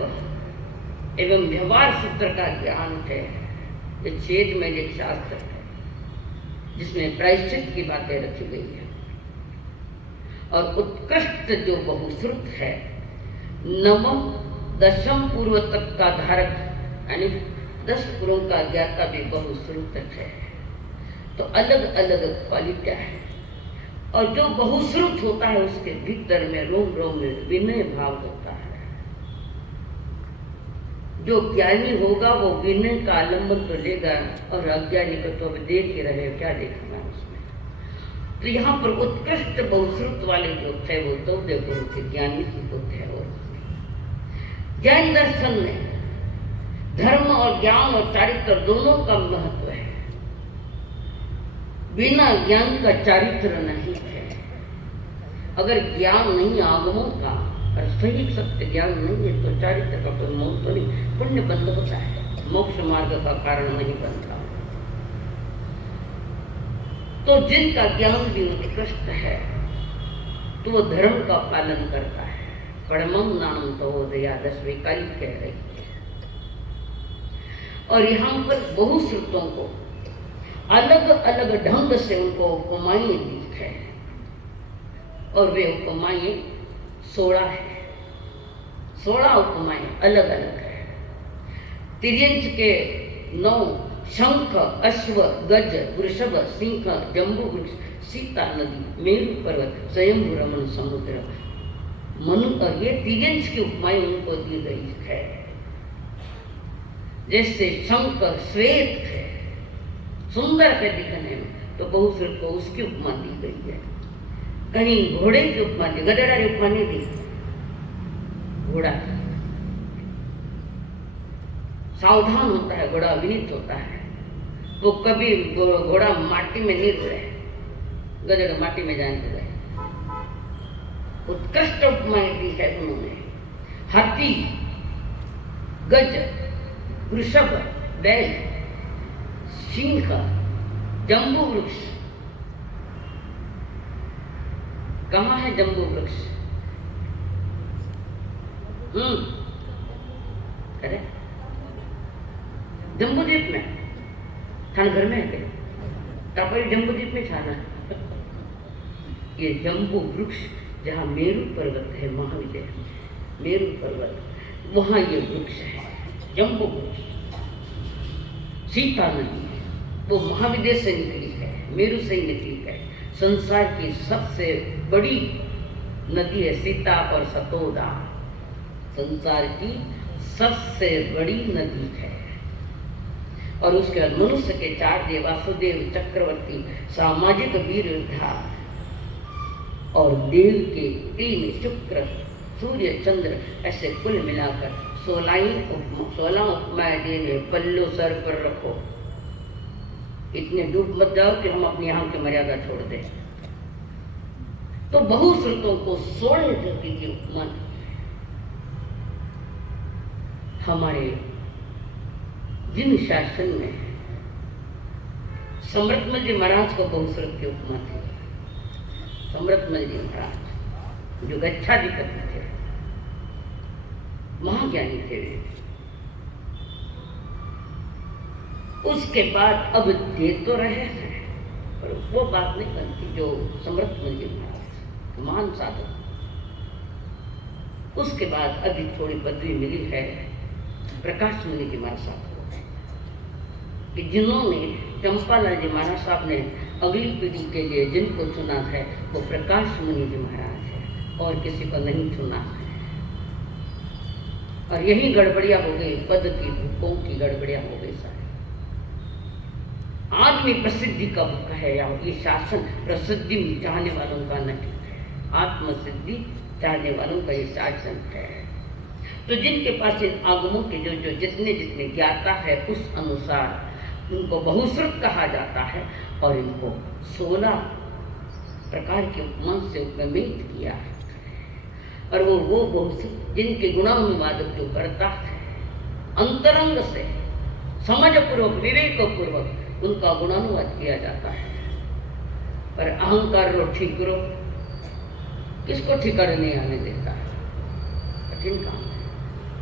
एवं व्यवहार सूत्र का ज्ञान है। ये छेद में एक शास्त्र है जिसमें प्रायश्चित की बातें रखी गई है। और उत्कृष्ट जो बहुश्रुत है, नवम दशम पूर्व तक का धारक, यानी 10 पुरों का ज्ञाता भी बहुश्रुत है। तो अलग अलग क्वालिटियां है। और जो बहुश्रुत होता है उसके भीतर में रोम रोम में विनय भाव होता है। जो ज्ञानी होगा वो विनय का आलम्बन तो लेगा, और अज्ञानी को तो अभी देख ही रहे, क्या देखना उसमें। तो यहाँ पर उत्कृष्ट बहुश्रुत वाले जो थे वो 14 गुरु के ज्ञानी ही होते हैं। और ज्ञान दर्शन में धर्म और ज्ञान और चारित्र दोनों का महत्व है। बिना ज्ञान का चारित्र नहीं है। अगर ज्ञान नहीं आगमों का और सही सत्य ज्ञान नहीं है तो चारित्र का कोई मोह तो नहीं, पुण्य बंद होता है, मोक्ष मार्ग का कारण नहीं बनता। तो जिनका ज्ञान भी उत्कृष्ट है तो वो धर्म का पालन करता है। परमम नाम तो दया 10वीं काली कह रही है। और यहाँ पर बहुश्रुतों को अलग अलग ढंग से उनको उपमाएं दी है, और वे उपमाएं 16 है। 16 उपमाएं अलग अलग है। तिर्यंच के 9 शंख, अश्व, गज, वृषभ, सिंह, जम्बू वृक्ष, सीता नदी, मेरु पर्वत, स्वयंभू रमण समुद्र, मनु, और ये तिर्यंच की उपमाएं उनको दी गई है। जैसे शंख श्वेत है, सुंदर है दिखने में, तो बहुश्रुत को उसकी उपमा दी गई है। कहीं घोड़े की उपमा दी, गधेड़ा की उपमा नहीं दी, घोड़ा सावधान होता है, घोड़ा विनीत होता है, वो कभी घोड़ा माटी में नहीं रुड़े, गधेड़ा माटी में जाने गए। उत्कृष्ट उपमाएं दी है उन्होंने। हाथी, गज, वृषभ, बैल, सिंह, जम्बू वृक्ष। कहाँ है जम्बू वृक्ष? अरे जम्बूद्वीप में, थाने घर में है क्या? जम्बूद्वीप में छाना। ये जम्बू वृक्ष जहाँ मेरु पर्वत है, महाविजय मेरु पर्वत, वहाँ ये वृक्ष है, जम्बू वृक्ष। सीता नदी वो महाविद्य से निकली है, मेरु से निकली है। संसार की सबसे बड़ी नदी है सीता और सतोदा, संसार की सबसे बड़ी नदी है। और उसके बाद मनुष्य के 4 देव, वासुदेव, चक्रवर्ती, सामाजिक वीर योद्धा, और देव के 3, शुक्र, सूर्य, चंद्र, ऐसे कुल मिलाकर 16 उपमाएं देने। पल्लू सर पर रखो, इतने डूब मत जाओ कि हम अपनी यहाँ की मर्यादा छोड़ दें। तो बहुश्रुतों को 16 ज्योति की उपमा हमारे जिन शासन में समृतमल जी महाराज को बहुश्रुत की उपमा थी। समृतमल जी महाराज जो गच्छाधिपति थे, महाज्ञानी थे वे। उसके बाद अब दे तो रहे हैं, पर वो बात नहीं बनती जो समृतमल जी महाराज महान साधक। उसके बाद अभी थोड़ी पदवी मिली है प्रकाश मुनि जी महाराज साहब कि जिन्होंने चंपालाल जी महाराज साहब ने अगली पीढ़ी के लिए जिनको चुना है वो प्रकाश मुनि जी महाराज है और किसी को नहीं चुना है। और यही गड़बड़िया हो गई, पद की भूखों की गड़बड़िया हो गई सारी। आदमी प्रसिद्धि का भूख है या ये शासन प्रसिद्धि चाहने वालों का नहीं है, आत्मसिद्धि चाहने वालों का ये शासन है। तो जिनके पास इन आगमों के जो जितने जितने ज्ञाता है उस अनुसार उनको बहुश्रुत कहा जाता है और इनको 16 प्रकार के उपमान से उपमित किया है। और वो बहुश्रुत जिनके गुणानुवाद जो करता है अंतरंग से समझपूर्वक विवेकपूर्वक उनका गुणानुवाद किया जाता है। पर अहंकार रो ठीक रो किसको ठिकाने नहीं आने देता है, कठिन काम है।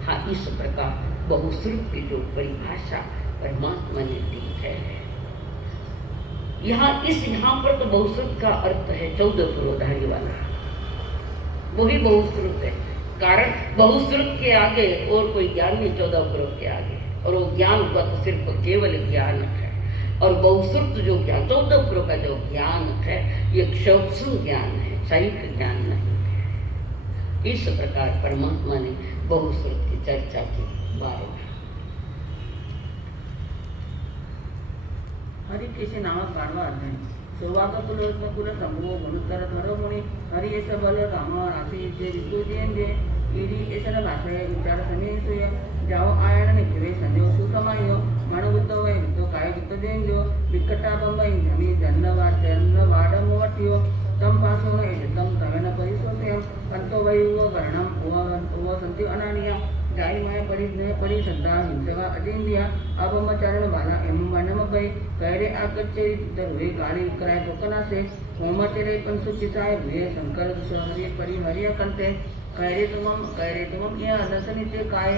हाँ, इस प्रकार बहुश्रुत की जो परिभाषा परमात्मा ने दी है, यहाँ पर तो बहुश्रुत का अर्थ है 14 पुरोधारी वाला, वही बहुश्रुत है। कारण बहुश्रुत के आगे और कोई ज्ञान नहीं 14 पुरो के आगे, और वो ज्ञान हुआ तो सिर्फ केवल ज्ञान है। और बहुश्रुत जो ज्ञान 14 पुरो का जो ज्ञान है ये सूक्ष्म ज्ञान है, शारीरिक ज्ञान नहीं है। इस प्रकार परमात्मा ने बहुश्रुत की चर्चा की 12। हरि केशे नामक 12वां अध्याय। सौभाग्य कुल समूह मनुतर धरो मुनि हरि एस बल राम राशि जे ऋतु जे ईडी एसन भाषा विचार समय सोय जाओ आयन निकवे संजो सुसमयो मणुगुतो वै गुतो काय गुतो जेंजो विकटा बंबई जमी जन्नवाड मोवटियो तम पासो एतम तवेन परिसोते पंतो वै वो वर्णम वो संति अनानिया जाई माय परि श्रद्धा हिंसका अजेंदिया अब चरण वाला एम वनम भय कैरे आकच्चे दरुए काली कराय कोकना से होम चले पंसु चिसाय भुए शंकर हरि परिहरिय कंते कैरे तुमम ये अदसनिते काय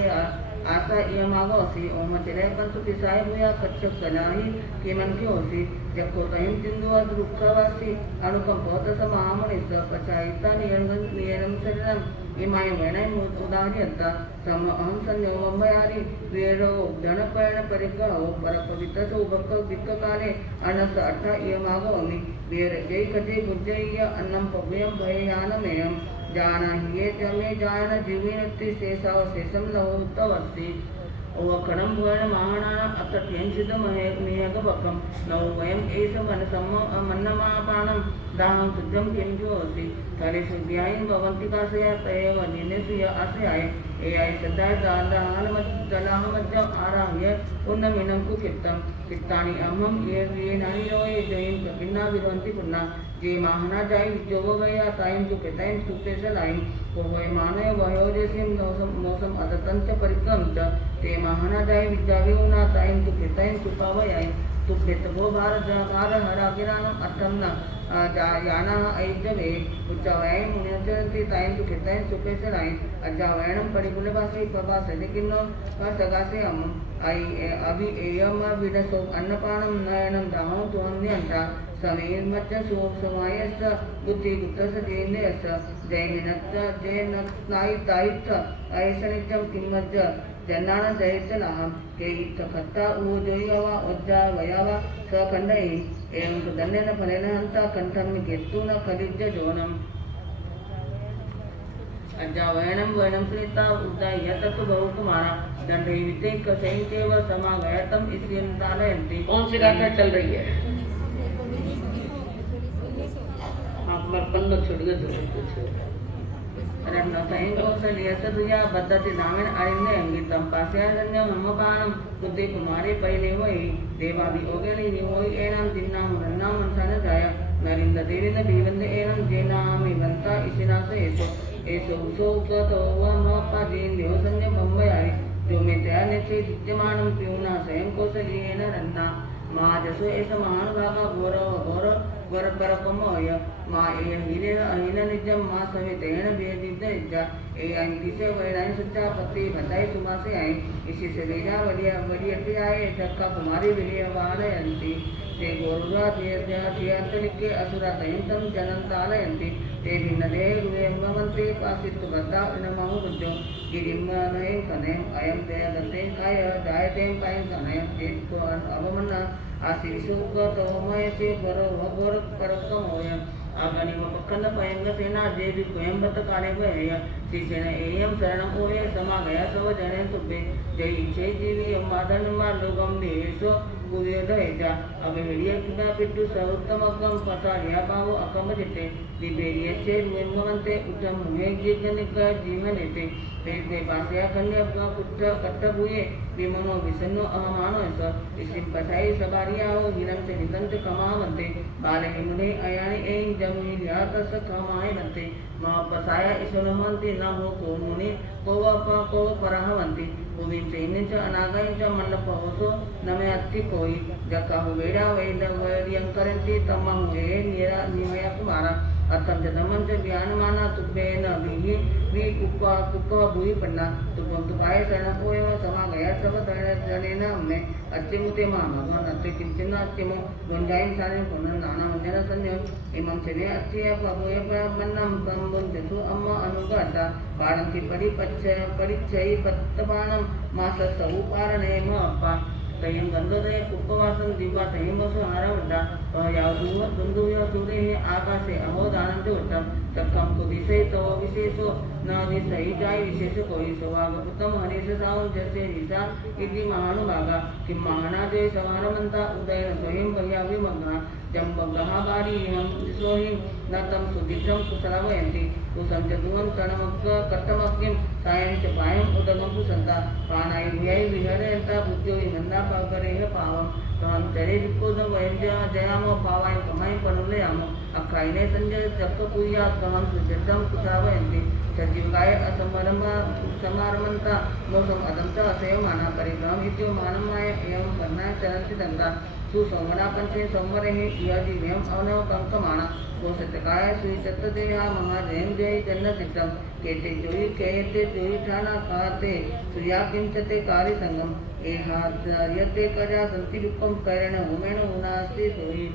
आशा ये मागो सी ओम चले पंसु चिसाय भुया कच्छ कलाही के मन के होसी जको तहिम तिंदु दुखवासी अनुकंपत समामनि स पचाइता नियरम शरणम इमाय वेणय उदाहरियता सम अहम संयो मम्बयारी वेरो धनपयण परिकहो परपवित्र उभक विक्काले अनस अठ इयमागोमि वेर जय कजे बुद्धय अन्नम पव्यम भययानमेयम जानाहिये जमे जान जीविनति शेषाव शेषम लहुतवस्ति ओवखरम भुवन महाना अतठ्यं सिद्धमहेगवकं नौ वयम एष मन्नमापानं दाहं शुद्धं किं जोसि तले शुद्ध्यायं भवन्ति काशया तयेव निनेसुय आश्रयाय एयाय सदाय दलाहमज्ज आराह्य उन्नमिनं कुकित्तं चित्तानि अहं ये नानि रोये जयं कपिन्ना विरवन्ति पुन्ना जे महाना जाय जोव गया तायं तु पेतायं तु पेसलायं कोवय मानय वयोजसिं मौसम अदतंच परिक्रमच ते महाना जाय विद्याविना तायं तु पेतायं तु पावयाय तु पेतवो भार हरा किराणं अर्थं याना ऐजवे उच्चावयं मुनिचरन्ति तायं तु पेतायं तु पेसलायं अज्जावयनं परिकुलवासी प्रभासति किन्नो सगासे आई अभि एयम विडसो अन्नपानं नयनं दाहं तु अन्यंता समीर्मच्च समायश्च बुद्धिगुप्तस्य जेनेश्च जयनत्नायितायित्त ऐसनित्यं किम्मज्ज जन्नान जयितनाहं के इत्थकत्ता ऊजोयवा उज्जा वयावा सखण्डै एवं दन्नेन फलेन हन्ता कण्ठं केतुन खलिज्ज जोनम् अज्जा वयनं सुनीता उदाय तत्व बहुकुमारा दंडे वितेक सैंतेव समागयतम इस्यं तालयन्ति। कौन सी गाथा चल रही है? छुट गए कुछ रत्नसैंगोसलियसदुया बद्धति दामेन अरिण्य अंगितम पास्यारण्यम हमपानम कुते कुमारे पहिले होई देवादि ओगेनि निहोई एनम दिन्नाम रन्नाम मनसान जाया नरिंद देविंद भीवंद एनम जेनामि वंता इसिनास एसो उसो उगतो वमपा जेन देव संजय बंबयाय जो में तया नेचे दित्यमानम प्यूना स्वयं कौशलियेन रन्ना महाजसो एस महानुभागा घोर वर परकमय मा ए हिले अहिल निजम मा सवितेन वेदित इज्जा ए अंतिसे वैराय सच्चा पति बताए सुमासे आए इसी से वेदा बढ़िया बढ़िया आए धक्का कुमारी विलिय वारयंती ते गोरुरा थियंतलिके असुरा तयंतम जनम तालयंती ते भिन्नदे रुवे ममंते पासित बद्दा नमहु बुद्धो गिरिमनय कने अयम ते दते काय जायते काय कने ते को अवमन्ना आशीषुक तवमय से पर वगर परकम होय आगनि पक्कन पयंग सेना जे भी कोयंबत काले गय सीसेन एयम शरणम ओय समा गया सब जने तुबे जय इच्छे जीवी मादन मा लोगम देशो कुवेदयजा अब हिडिय किदा पिट्टु सर्वोत्तमकम पतारिया पावो अकम जिते दिबेरिय चे वेमवंते उतम मुहे जीवनिक जीवनेते ते पासया कन्या अपना पुत्र कट्ट हुए विमनो विसन्नो अहमानो स इसिम पसाई सबारिया हो हिरम से नितंत कमावंते बाले हिमुने अयानि एं जमुनि लियात स कमाए बनते मा पसाया इसोनमंते न हो को मुनि को परहवंती उविन से इन्हें च अनागय च मंडप होसो नमे अत्ति कोई जका हो वेड़ा वेद वरियं करंती तमं वे निरा निमया कुमारा अतम जदमं च ज्ञानमाना तुब्बे न विहि वि कुक्का भूई पन्ना तुपम तुपाय शरण को एवं समा गया सब जने न हमने अच्छे मुते मा भगवान अत्ते किंचन अच्छे मो गुंजाइन सारे पुनः नाना मंजन संयो इमं चने अच्छे पबोय मन्नम कंबुन जसु अम्मा अनुगाता पारंति परिचय पत्तपाणम मास सऊ पारणे म अप्पा तयं गंधोदय कुप्पवासं दिवा तयं वसु आरवड्डा यावदुव दुंदुव सूरे आकाशे अहोदानं जोट्टम तक्कम को विषय तो विशेषो न विषय जाय विशेष कोई सवागपुतम हरीश सावन जैसे निशा इति महानुभागा कि महाना जय सवारमंता उदयन स्वयं भयावि मग्ना जम बगहाबारी हम सोहि न तम सुदित्रम कुशलवयंती कुसं चतुवं तणमक्क कट्टमक्किं सायं च पायं उदगं कुसंता पानाय भुयाय विहरयंता बुद्ध्यो विमंदा पाकरेह पावं तहं चरे विकोदं वयं जयामो पावाय कमाय पनुलयामो अखाइने संजय चक्क पुया तहं सुजद्धं कुशलवयंती सजीवगाय असमरम समारमंता मोसम अदंता असयमाना परिभ्रम इत्यो मानमाय एवं पन्नाय चरन्ति दंता सुसोमना पंचे सोमरे यदि व्यम अवनव कंकमाना वो सत्यकाय सुई सत्यदेहा महाजयम जय जन्न चित्तम केते जोई कहते जोई ठाना कहते सुया किंचते कार्य संगम एहार्यते कजा संति रूपम करण होमेण उनास्ति सोई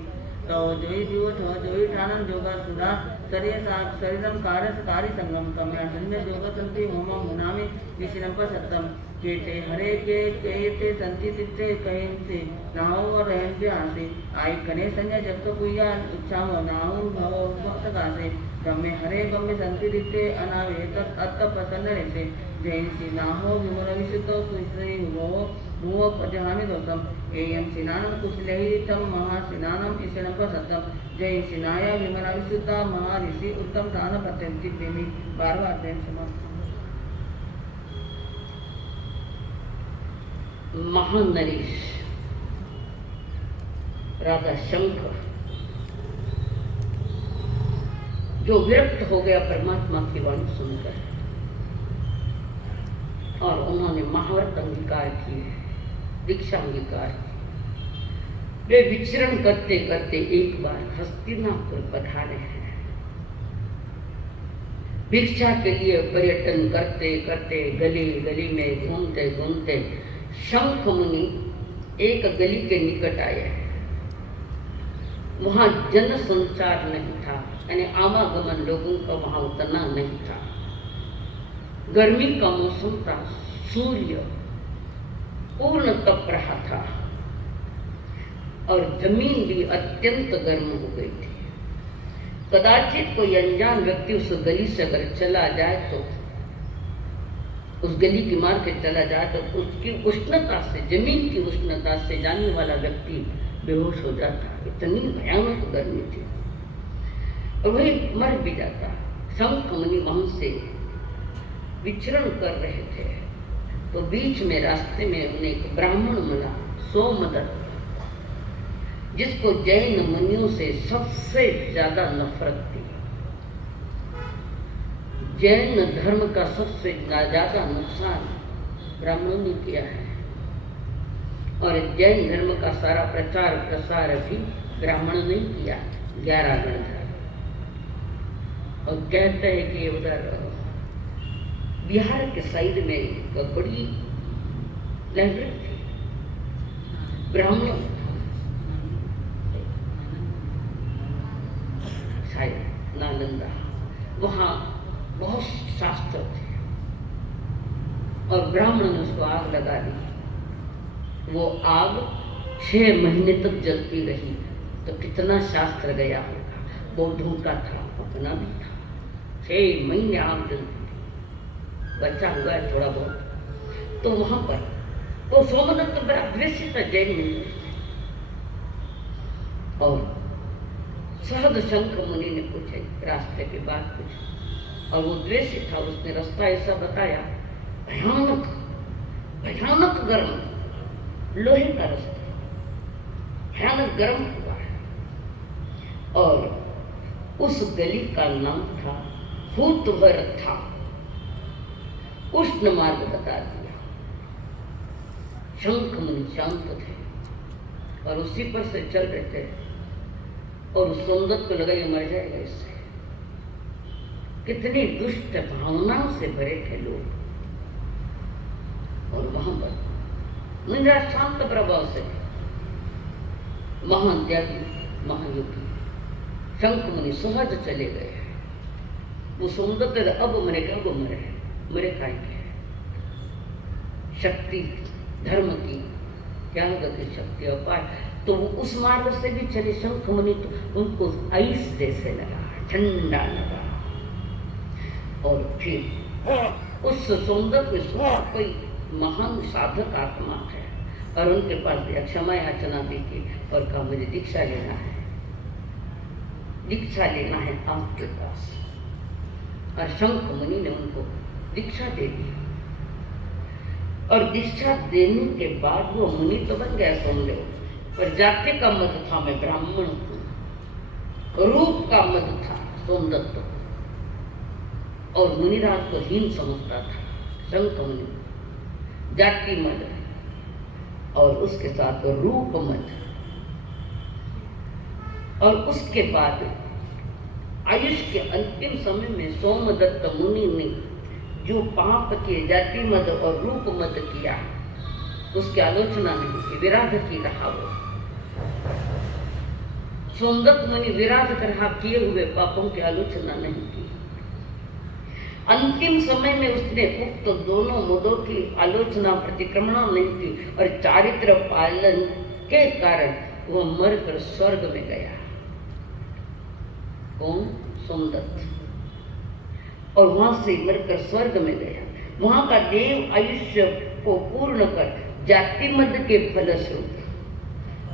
तो जोई जीव ठो जोई ठानन जोगा सुधा शरीरम कार्य संगम कम्या संजय जोगा संति होमम मुनामि विशिनम सत्तम केते हरे के केते संति तित्ते कहेंसे नाओ और रहंसे आसे आई कने संजय जब तो कुया उच्चामो नाउन भवो भक्तगासे गम्मे हरे गम्मे संति तित्ते अनावे अत्त प्रसन्न रहते जयंसी नाहो विमरविषितो सुश्री भवो भुव पजहामि दोषम एयं सिनानं कुशलहितम महासिनानं ईशनं सत्तम जय सिनाया विमरविषिता महाऋषि उत्तम दान पत्यंति प्रेमी 12वां अध्याय समाप्त। महानरेश राजा शंकर जो विरक्त हो गया परमात्मा की वाणी सुनकर और उन्होंने महाव्रत अंगीकार किए, दीक्षा अंगीकार की। वे विचरण करते करते एक बार हस्तिनापुर पधारे हैं। भिक्षा के लिए पर्यटन करते करते गली गली में घूमते घूमते शंख मुनि एक गली के निकट आए। वहां जन संचार नहीं था, यानी आवागमन लोगों का वहां उतना नहीं था। गर्मी का मौसम था, सूर्य पूर्ण तप रहा था और जमीन भी अत्यंत गर्म हो गई थी। कदाचित कोई अनजान व्यक्ति उस गली से अगर चला जाए तो उस गली की मार के चला जाए तो उसकी उष्णता से, जमीन की उष्णता से जाने वाला व्यक्ति बेहोश हो जाता। इतनी भयानक गर्मी थी और वही मर भी जाता। शंख मुनि वहां से विचरण कर रहे थे तो बीच में रास्ते में उन्हें एक ब्राह्मण मिला, सोमदत्त, जिसको जैन मुनियों से सबसे ज्यादा नफरत थी। जैन धर्म का सबसे ज्यादा नुकसान ब्राह्मणों ने किया है और जैन धर्म का सारा प्रचार प्रसार भी ब्राह्मणों ने किया। 11 गण था। और कहते हैं कि उधर बिहार के साइड में एक बड़ी लाइब्रेरी थी, ब्राह्मण शायद नालंदा, वहाँ बहुत शास्त्र थे और ब्राह्मण ने उसको आग लगा दी। वो आग 6 महीने तक जलती रही, तो कितना शास्त्र गया होगा। बौद्धों का था, अपना भी था। 6 महीने आग जलती थी, बचा हुआ है थोड़ा बहुत। तो वहां पर वो सोमदत्त बड़ा द्वेषी था जैन मुनि से। और सहज शंख मुनि ने पूछे रास्ते की बात पूछी, और वो द्वेषी था। उसने रास्ता ऐसा बताया, भयानक भयानक गर्म, लोहे का रास्ता, भयानक गर्म हुआ है। और उस गली का नाम था भूतवर था। उष्ण मार्ग बता दिया। शंख मुनि शांत थे और उसी पर से चल रहे थे। और सोमदत्त को लगा ये मर जाएगा इससे। कितनी दुष्ट भावनाओं से भरे थे लोग। और वहां पर निंदा शांत प्रभाव से महान त्यागी महायोगी शंख मुनि सहज चले गए। वो सोमदत्त अब मरेगा, वो मरे काय के शक्ति धर्म की त्याग की शक्ति और पाए। तो वो उस मार्ग से भी चले शंख मुनि, तो उनको आइस जैसे लगा, ठंडा लगा। और फिर उस सोमदत्त में कोई महान साधक आत्मा है और उनके पास क्षमा याचना भी की और कहा मुझे दीक्षा लेना है, दीक्षा लेना है आपके पास। और शंख मुनि ने उनको दीक्षा दे दी। और दीक्षा देने के बाद वो मुनि तो बन गया सोमदेव, पर जाति का मत था, मैं ब्राह्मण हूँ। रूप का मत था सोमदत्त, और मुनिराज को हीन समझता था शंख मुनि। जाति मत और उसके साथ रूप मत। और उसके बाद आयुष के अंतिम समय में सोमदत्त मुनि ने जो पाप किए, जाति मद और रूप मद किया, उसकी आलोचना नहीं की, विराध की रहा। वो सोमदत्त मुनि विराध कर रहा, किए हुए पापों की आलोचना नहीं की। अंतिम समय में उसने उक्त तो दोनों मुद्दों की आलोचना प्रतिक्रमण नहीं की और चारित्र पालन के कारण वो मरकर स्वर्ग में गया। कौन? सोमदत्त। और वहां से मरकर स्वर्ग में गया। वहां का देव आयुष्य को पूर्ण कर जाति मद के फलस्वरूप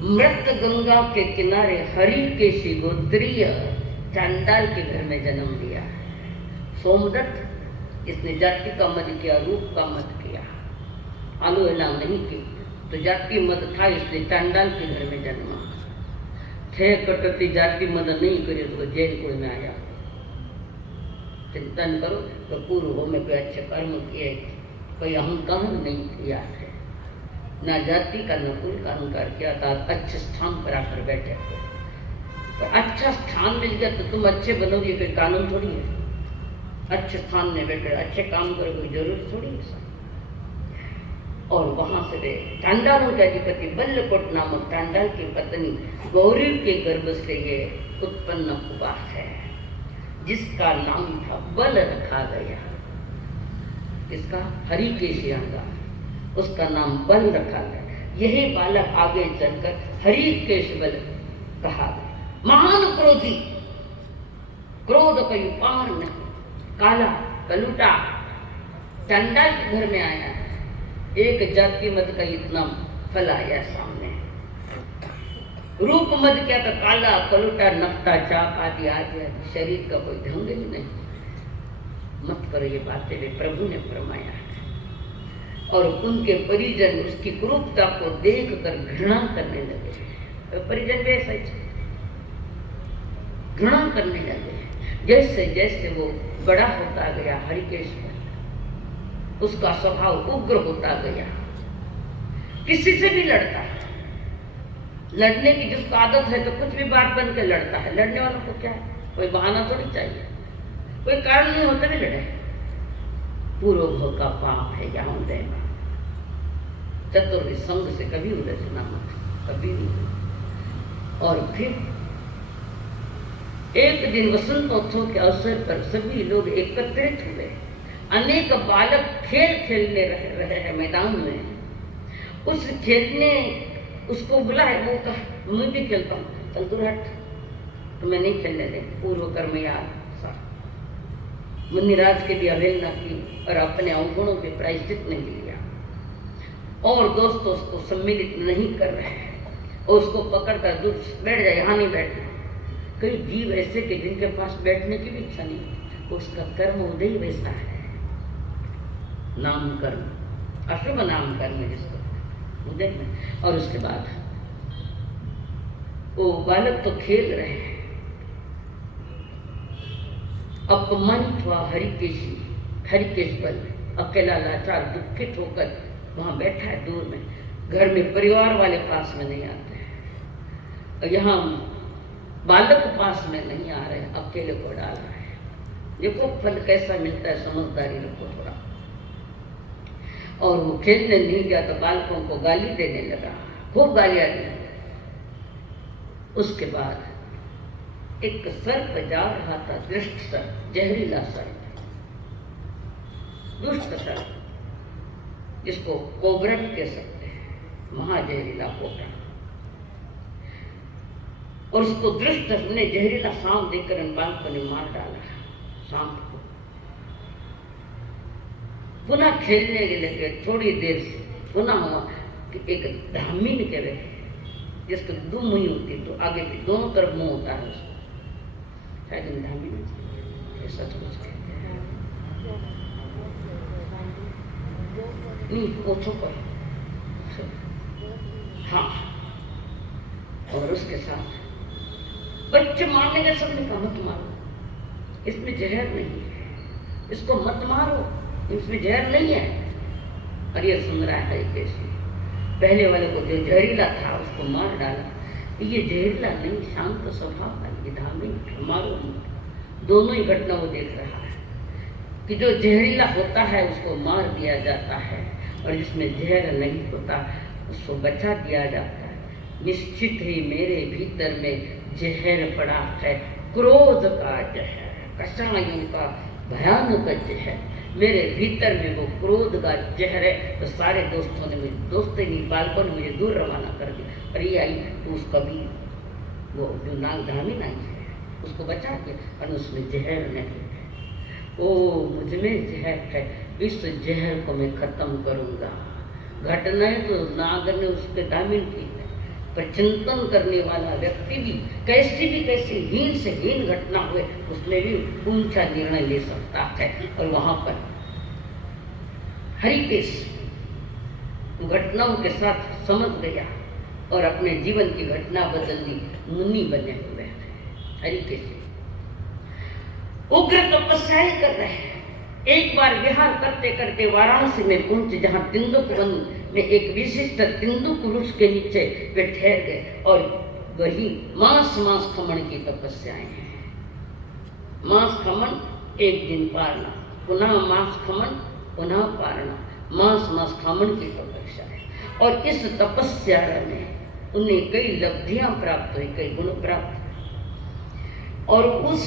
मृत गंगा के किनारे हरिकेशी गोत्रीय चांडाल के घर में जन्म लिया। सोमदत्त इसने जाति का मद किया, रूप का मद किया, आलोचना नहीं की। तो जाति मद था इसलिए चांडाल के घर में जन्मा। थे कटती जाति मद नहीं करे तो जैन कुल में आया। चिंतन करो तो पूर्व में कोई अच्छे कर्म किए, कोई अहंकार नहीं किया है, ना जाति का न कुल का अहंकार किया था, अच्छे स्थान पर आकर बैठे हो। तो अच्छा स्थान मिल गया तो तुम अच्छे बनोगे, कोई कानून थोड़ी है। अच्छे स्थान में बैठे अच्छे काम करो, कोई जरूरत थोड़ी है। और वहां से वे चांडालों के अधिपति बल्लकोट नामक चांडाल की पत्नी गौरी के गर्भ से ये उत्पन्न हुआ है, जिसका नाम था बल रखा गया। इसका हरिकेशियांगा, उसका नाम बल रखा गया। यही बालक आगे चलकर हरिकेश बल कहा गया। महान क्रोधी, क्रोध कहीं पार नहीं, काला कलुटा चांडाल के घर में आया। एक जाति मत का इतना फल आया सामने। रूप मत क्या था? काला कलुटा नकटा चाप आदि आदि आदि। शरीर का कोई ढंग ही नहीं। मत करो ये बातें, वे प्रभु ने फरमाया है। और उनके परिजन उसकी क्रूरता को देख कर घृणा करने लगे। तो परिजन भी ऐसा घृणा करने लगे। जैसे जैसे वो बड़ा होता गया हरिकेश, उसका स्वभाव उग्र होता गया। किसी से भी लड़ता, लड़ने की जिसको आदत है तो कुछ भी बात बन के लड़ता है। लड़ने वालों को क्या है, कोई बहाना थोड़ी चाहिए, कोई कारण नहीं होता भी लड़े। पूर्व भोग का पाप है यहाँ उदयना, चतुर्विध संग से कभी उलझना मत, कभी नहीं। और फिर एक दिन वसंतोत्सव के अवसर पर सभी लोग एकत्रित हुए। अनेक बालक खेल खेलने रहे हैं मैदान में। उस खेलने उसको बुलाए, वो कहा मैं भी खेलता हूँ, चल तू हट, तो मैं नहीं खेलने दे। पूर्व कर्म याद मुनिराज के भी अवहेलना की और अपने अवगुणों के प्रायश्चित नहीं लिया। और दोस्तों उसको सम्मिलित नहीं कर रहे हैं और उसको पकड़कर दूर बैठ जाए, यहाँ नहीं बैठना। कई जीव ऐसे के जिनके पास बैठने की भी इच्छा नहीं, उसका कर्म उदय वैसा है। नाम कर्म, अशुभ नाम कर्म जिसको उदय में। और उसके बाद वो बालक तो खेल रहे हैं, अपमानित हुआ हरिकेश बल अकेला लाचार दुखित होकर वहां बैठा है दूर में। घर में परिवार वाले पास में नहीं आते हैं, यहाँ बालक पास में नहीं आ रहे, अकेले को डाला है। देखो फल कैसा मिलता है, समझदारी रखो थोड़ा। और वो खेलने नहीं गया तो बालकों को गाली देने लगा, खूब गालियां दी। उसके बाद एक सर्प जा रहा था, दुष्ट सर्प, जहरीला सर्प, दुष्ट सर्प जिसको कोबरा भी कह सकते हैं, महाजहरीला कोबरा। और उसको दुष्ट सर्प ने जहरीला सांप देकर इन बालकों ने मार डाला सांप को। पुनः खेलने के लिए थोड़ी देर पुनः हुआ कि एक धामीन के रहे जिसको दो मुंह होती, तो आगे भी दोनों तरफ मुंह होता है उसको, शायद धामीन ऐसा कुछ कहते हैं, नहीं वो छुपा है। हाँ, और उसके साथ बच्चे मारने का सबने कहा मत मारो, इसमें जहर नहीं है, इसको मत मारो, इसमें जहर नहीं है। और ये सुन रहा है कैसे पहले वाले को जो जहरीला था उसको मार डाला, ये जहरीला नहीं, शांत स्वभाव है, ये धार्मिक मारो। दोनों ही घटना वो देख रहा है कि जो जहरीला होता है उसको मार दिया जाता है और जिसमें जहर नहीं होता उसको बचा दिया जाता है। निश्चित ही मेरे भीतर में जहर पड़ा है, क्रोध का जहर, कषायों का भयानक जहर मेरे भीतर में, वो क्रोध का जहर है। तो सारे दोस्तों ने मुझे, दोस्त ही नहीं बालकों ने मुझे दूर रवाना कर दिया। और ये आई तो उसका भी वो जो नागधामी आई है उसको बचा के, और उसमें जहर नहीं है। ओ मुझ में जहर है, इस जहर को मैं खत्म करूँगा। घटनाएं तो नाग ने उसके दामिन की है, पर चिंतन करने वाला व्यक्ति भी कैसी हीन से हीन घटना हुए उसमें भी ऊंचा निर्णय ले सकता है। और वहां पर हरिकेश घटनाओं के साथ समझ गया और अपने जीवन की घटना बदल दी, मुनि बने हुए हैं हरिकेश। उग्र तपस्याएं कर रहे हैं। एक बार विहार करते करते वाराणसी में पहुंचे, जहां तिंदुक वन में एक विशिष्ट तिंदुक वृक्ष के नीचे वे ठहर गए और वही मांस खमन की तपस्याएं हैं। मांस खमन एक दिन पारना, पुनः मांस खमन, पुनः पारना, मांस खमन की तपस्या है। और इस तपस्या में उन्हें कई लब्धियां प्राप्त हुई, कई गुण प्राप्त। और उस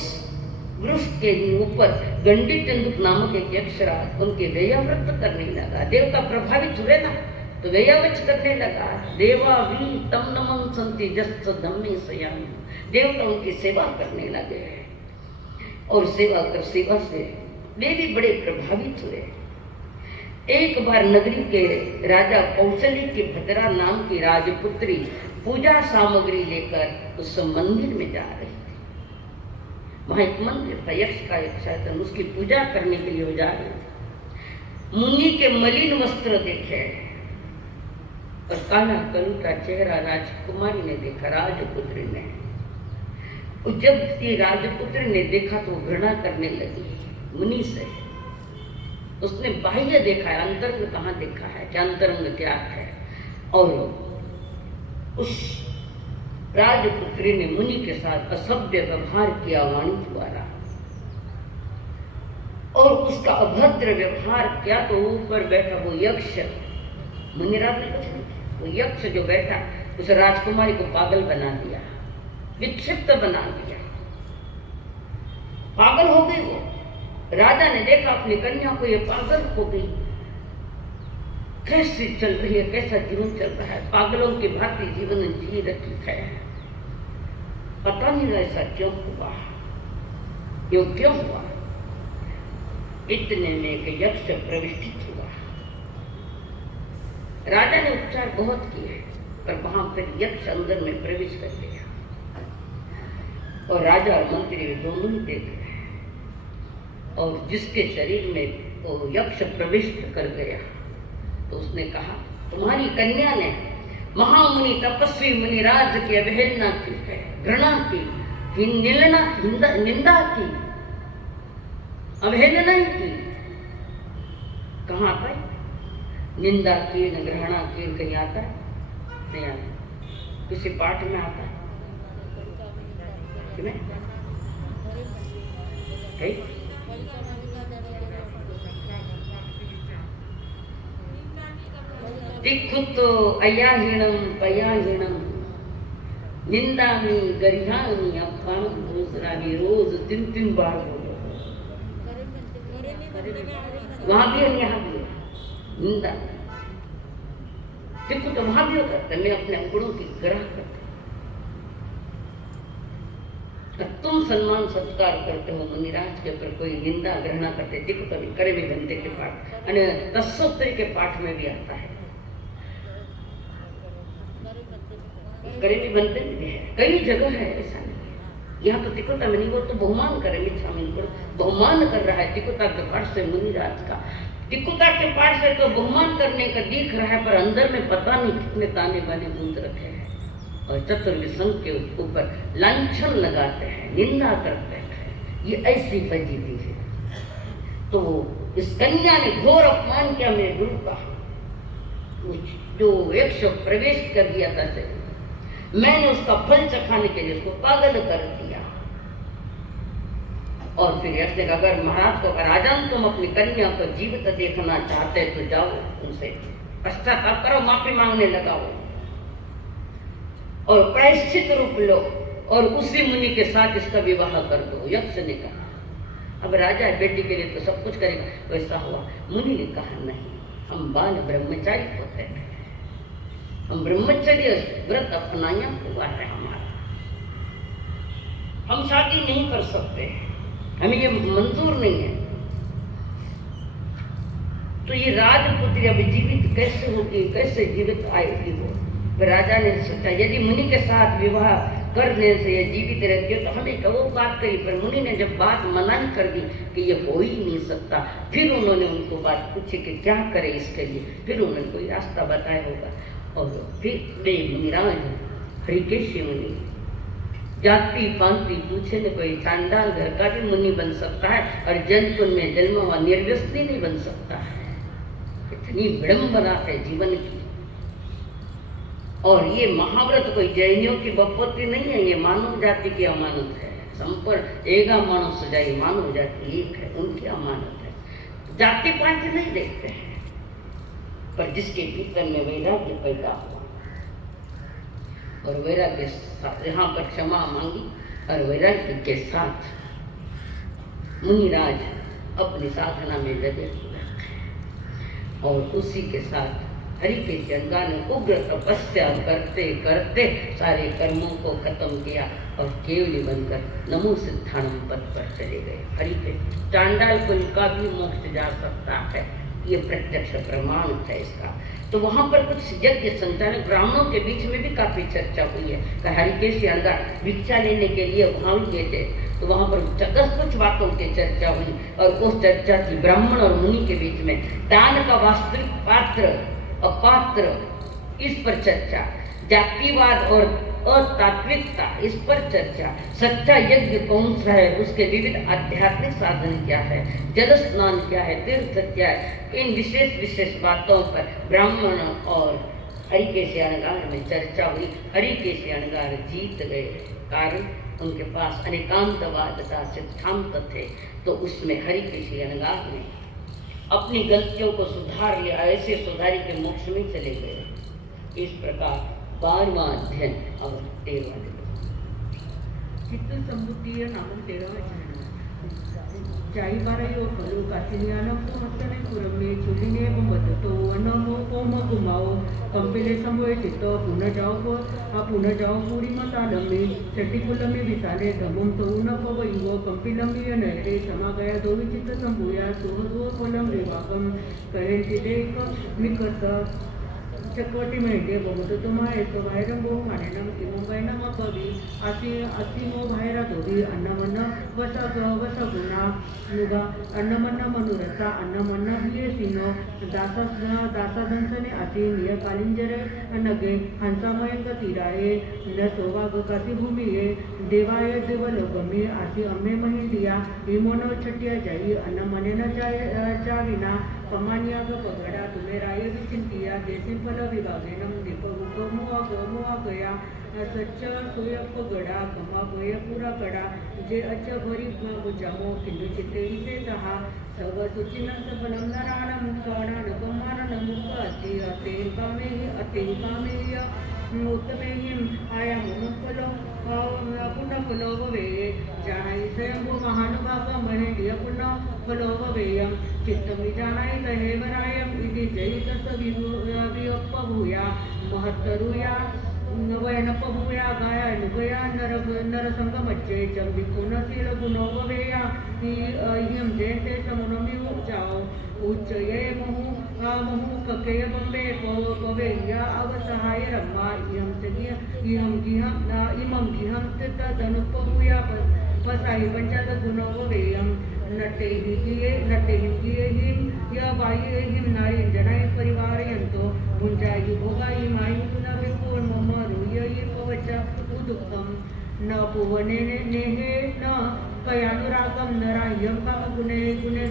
वृक्ष के ऊपर गंडी तिंदुक नामक एक यक्षराज उनके वेयाव्रत करने लगा। देवता प्रभावित हुए ना, तो वेयावच करने लगा। देवा वी तम नमन संति जस्त धम्मे सयामी, देवता उनकी सेवा करने लगे और सेवा से वे भी बड़े प्रभावित हुए। एक बार नगरी के राजा कौशली की भद्रा नाम की राजपुत्री पूजा सामग्री लेकर उस मंदिर में जा रही थी। वहां एक मंदिर था, यक्ष का एक शायद, उसकी पूजा करने के लिए वो जा रही थी। मुनि के मलिन वस्त्र देखे और काला कलूटा चेहरा राजकुमारी ने देखा, राजपुत्री ने। और जब ये राजपुत्री ने देखा तो घृणा करने लगी मुनि से। उसने बाह्य देखा है, अंतरंग कहाँ देखा है, क्या अंतरंग क्या है। और उस राजपुत्री ने मुनि के साथ असभ्य व्यवहार किया वाणी द्वारा, और उसका अभद्र व्यवहार किया तो ऊपर बैठा वो यक्ष, मुनिराज ने कुछ नहीं किया, वो यक्ष जो बैठा उस राजकुमारी को पागल बना दिया, विक्षिप्त बना दिया, पागल हो गई वो। राजा ने देखा अपनी कन्या को, ये पागल हो गई, कैसे चल रही है, कैसा जीवन चल रहा है, पागलों की भांति जीवन जी रखी है, पता नहीं ऐसा क्यों हुआ, ये क्यों हुआ। इतने में एक यक्ष प्रविष्ट हुआ। राजा ने उपचार बहुत किए, पर वहां पर यक्ष अंदर में प्रवेश कर गया, और राजा और मंत्री दोनों ही देख रहे हैं, और जिसके शरीर में वो यक्ष प्रविष्ट कर गया तो उसने कहा, तुम्हारी कन्या ने महामुनि तपस्वी मुनिराज की अवहेलना की है, घृणा की, निंदा की, अवहेलना ही की। कहाँ आता है? निंदा की, घृणा की, कहीं आता है? नहीं आता। किसी पाठ में आता है? दिक्खुतो अयाहीणम पयाहीणम निंदामी गरिहामी अपमानम दूसरानी, रोज 3-3 बार बोलो। वहां भी है, यहाँ भी है निंदा। देखो तो वहां भी होता है, मैं अपने गुणों की ग्रह करता, तुम सम्मान सत्कार करते हो मुनिराज के ऊपर, कोई निंदा ग्रहणा करते। देखो कभी करे भी बनते के पाठ, दशोत्तरी के पाठ में भी आता है, करे भी बनते भी है, कई जगह है, ऐसा नहीं है। यहाँ तो तिकोता में नहीं, वो तो बहुमान करे, मिथ्या में बहुमान कर रहा है तिकोता के पाठ से मुनिराज का। तिकोता के पाठ से तो बहुमान करने का दिख रहा है, पर अंदर में पता नहीं कितने ताने बाने गूंज रखे हैं, और चतुर्विसंग के ऊपर लांछन लगाते हैं, निंदा करते हैं। ये ऐसी फजीती है। तो इस कन्या ने घोर अपमान किया मेरे गुरु का, जो यक्ष प्रवेश कर दिया था, मैंने उसका फल चखाने के लिए उसको पागल कर दिया। और फिर यक्ष ने कहा, अगर महाराज को, राजन तुम अपनी कन्या को जीवित देखना चाहते तो जाओ, उनसे पश्चाताप करो, माफी मांगने लगाओ और प्रायश्चित रूप लो, और उसी मुनि के साथ इसका विवाह कर दो। यक्ष ने कहा, अब राजा बेटी के लिए तो सब कुछ करेगा। वैसा हुआ। मुनि ने कहा, नहीं, हम बाल ब्रह्मचारी होते हैं, हम ब्रह्मचर्य व्रत अपनाया हुआ है हमारा, हम शादी नहीं कर सकते, हमें ये मंजूर नहीं है। तो ये राजपुत्री अभी जीवित कैसे होगी, कैसे जीवित आएगी वो? राजा ने सोचा, यदि मुनि के साथ विवाह करने से ये जीवित रहती है तो हमें तो वो बात कही, पर मुनि ने जब बात मना कर दी कि ये हो ही नहीं सकता, फिर उन्होंने उनको बात पूछी कि क्या करे इसके लिए, फिर उन्होंने कोई रास्ता बताया होगा। और फिर वे मुनिराज हरिकेश मुनि, जाति पांति पूछे न कोई, चांडाल घर का भी मुनि बन सकता है, और जनकुल में जन्मा हुआ निर्व्यसनी नहीं बन सकता है। इतनी विडंबना है जीवन की। और ये महाव्रत कोई जैनियों की बपौती नहीं है, ये मानव जाति की अमानत है। संपूर्ण एगा मानव सजाई, मानव जाति एक है, उनकी अमानत है। जाति पाति नहीं देखते हैं, पर जिसके भीतर में वैराग्य पैदा हुआ, और वैराग्य यहाँ पर क्षमा मांगी, और वैराग्य के साथ मुनिराज अपनी साधना में लगे हुए, और उसी के साथ हरि के गंगा ने उग्र तपस्या करते करते सारे कर्मों को खत्म किया, और केवली बनकर नमो सिद्धाणम पद पर चले गए। हरि के चांडाल कुल का भी मोक्ष जा सकता है, ये प्रत्यक्ष प्रमाण है इसका। तो वहाँ पर कुछ यज्ञ संचालक ब्राह्मणों के बीच में भी काफी चर्चा हुई है कि हरिकेश यादगा भिक्षा लेने के लिए वहाँ गए थे, तो वहाँ पर कुछ बातों की चर्चा हुई, और उस चर्चा की ब्राह्मण और मुनि के बीच में दान का वास्तविक पात्र अपात्र, इस पर चर्चा, जातिवाद और अतात्विकता, इस पर चर्चा, सच्चा यज्ञ कौन सा है, उसके विविध आध्यात्मिक साधन क्या है, जल स्नान क्या है, तीर्थ क्या है, इन विशेष विशेष बातों पर ब्राह्मण और हरि के शयनगार में चर्चा हुई, हरि के शयनगार जीत गए। कारण उनके पास अनेकांतवादता सिद्धांत थे, तो उसमें हरि के शयनगार में अपनी गलतियों को सुधार लिया, ऐसे सुधारी के मोक्ष में चले गए। इस प्रकार 12वां अध्ययन और 13वां दिवस। चित्त संबुद्धीय नामक 13वां जाई बारायो कलो कासिनियानो मस्तने पुरमे चुलिने बंबतो वनमो ओम गुमाओ कंपिले समोए चित्तो पुनः जाओ पूरी मतालमे चट्टीकुलमे विसाले धमुम तो न पवयो कंपिलमे नयरे समा गया दो चित्त संभूया सुहदो फलम विवाकम कहे चिदेक मिकस चकोटी मेंढे बघतो तुम्हा तो बाहेर गो मानेनम मुंबईनम कवी असीमो बाहेर धोरी अन्नमन्न वस गुणा मुगा अन्नमन्न मनोरथा अन्नमन्न हिये सिनो दासाधंसने अति निय कालिंजरे नगे हंसामयंग तीराये न सौभाग कासी भूमिये देवाय देवलोकमी आसी अम्मे महिंदिया विमोनो छटिया जाई अन्नमने न जाविना कमानिया पगड़ा तुम्हें राय विचिंतिया जैसे फल विभागेनम दीपक मुआ गया सच्च सोयप गड़ा कमा गय पूरा गड़ा जे अच भरी बुजामो किंदु चित्ते इसे तहा सव सुचिन फलम नराणम काणन कमानन मुख अतेकामेय उत्तमेयम आया मुनफलो पुनफलो भवेय जानाई स्वयंभू महानुभाव महेंद्रिय पुनफलो भवेयम चित्तमि जानाई दहेवरायम इति जयितस वियप्पभूया महत्तरुया वयनपभूया गाया नुगया नरसंगमच्चे चंबिकुनशील गुणो भवेया इयं जयते समनमि उपजाओ उच्चये महु ककेय बम्बे पवेया अवसहाय रम्मा इमं गिहं तदनुपभूया पसाई पंचद गुणो भवेयं नटे हिम या बाह्य हिम नारी जनाय परिवारयन्तो भुंजायि भोगायि मायु न विपुल मम रुयि पवच उदुक्तम न भुवने नेहे न कयानुरागम नराह्यं काम गुणे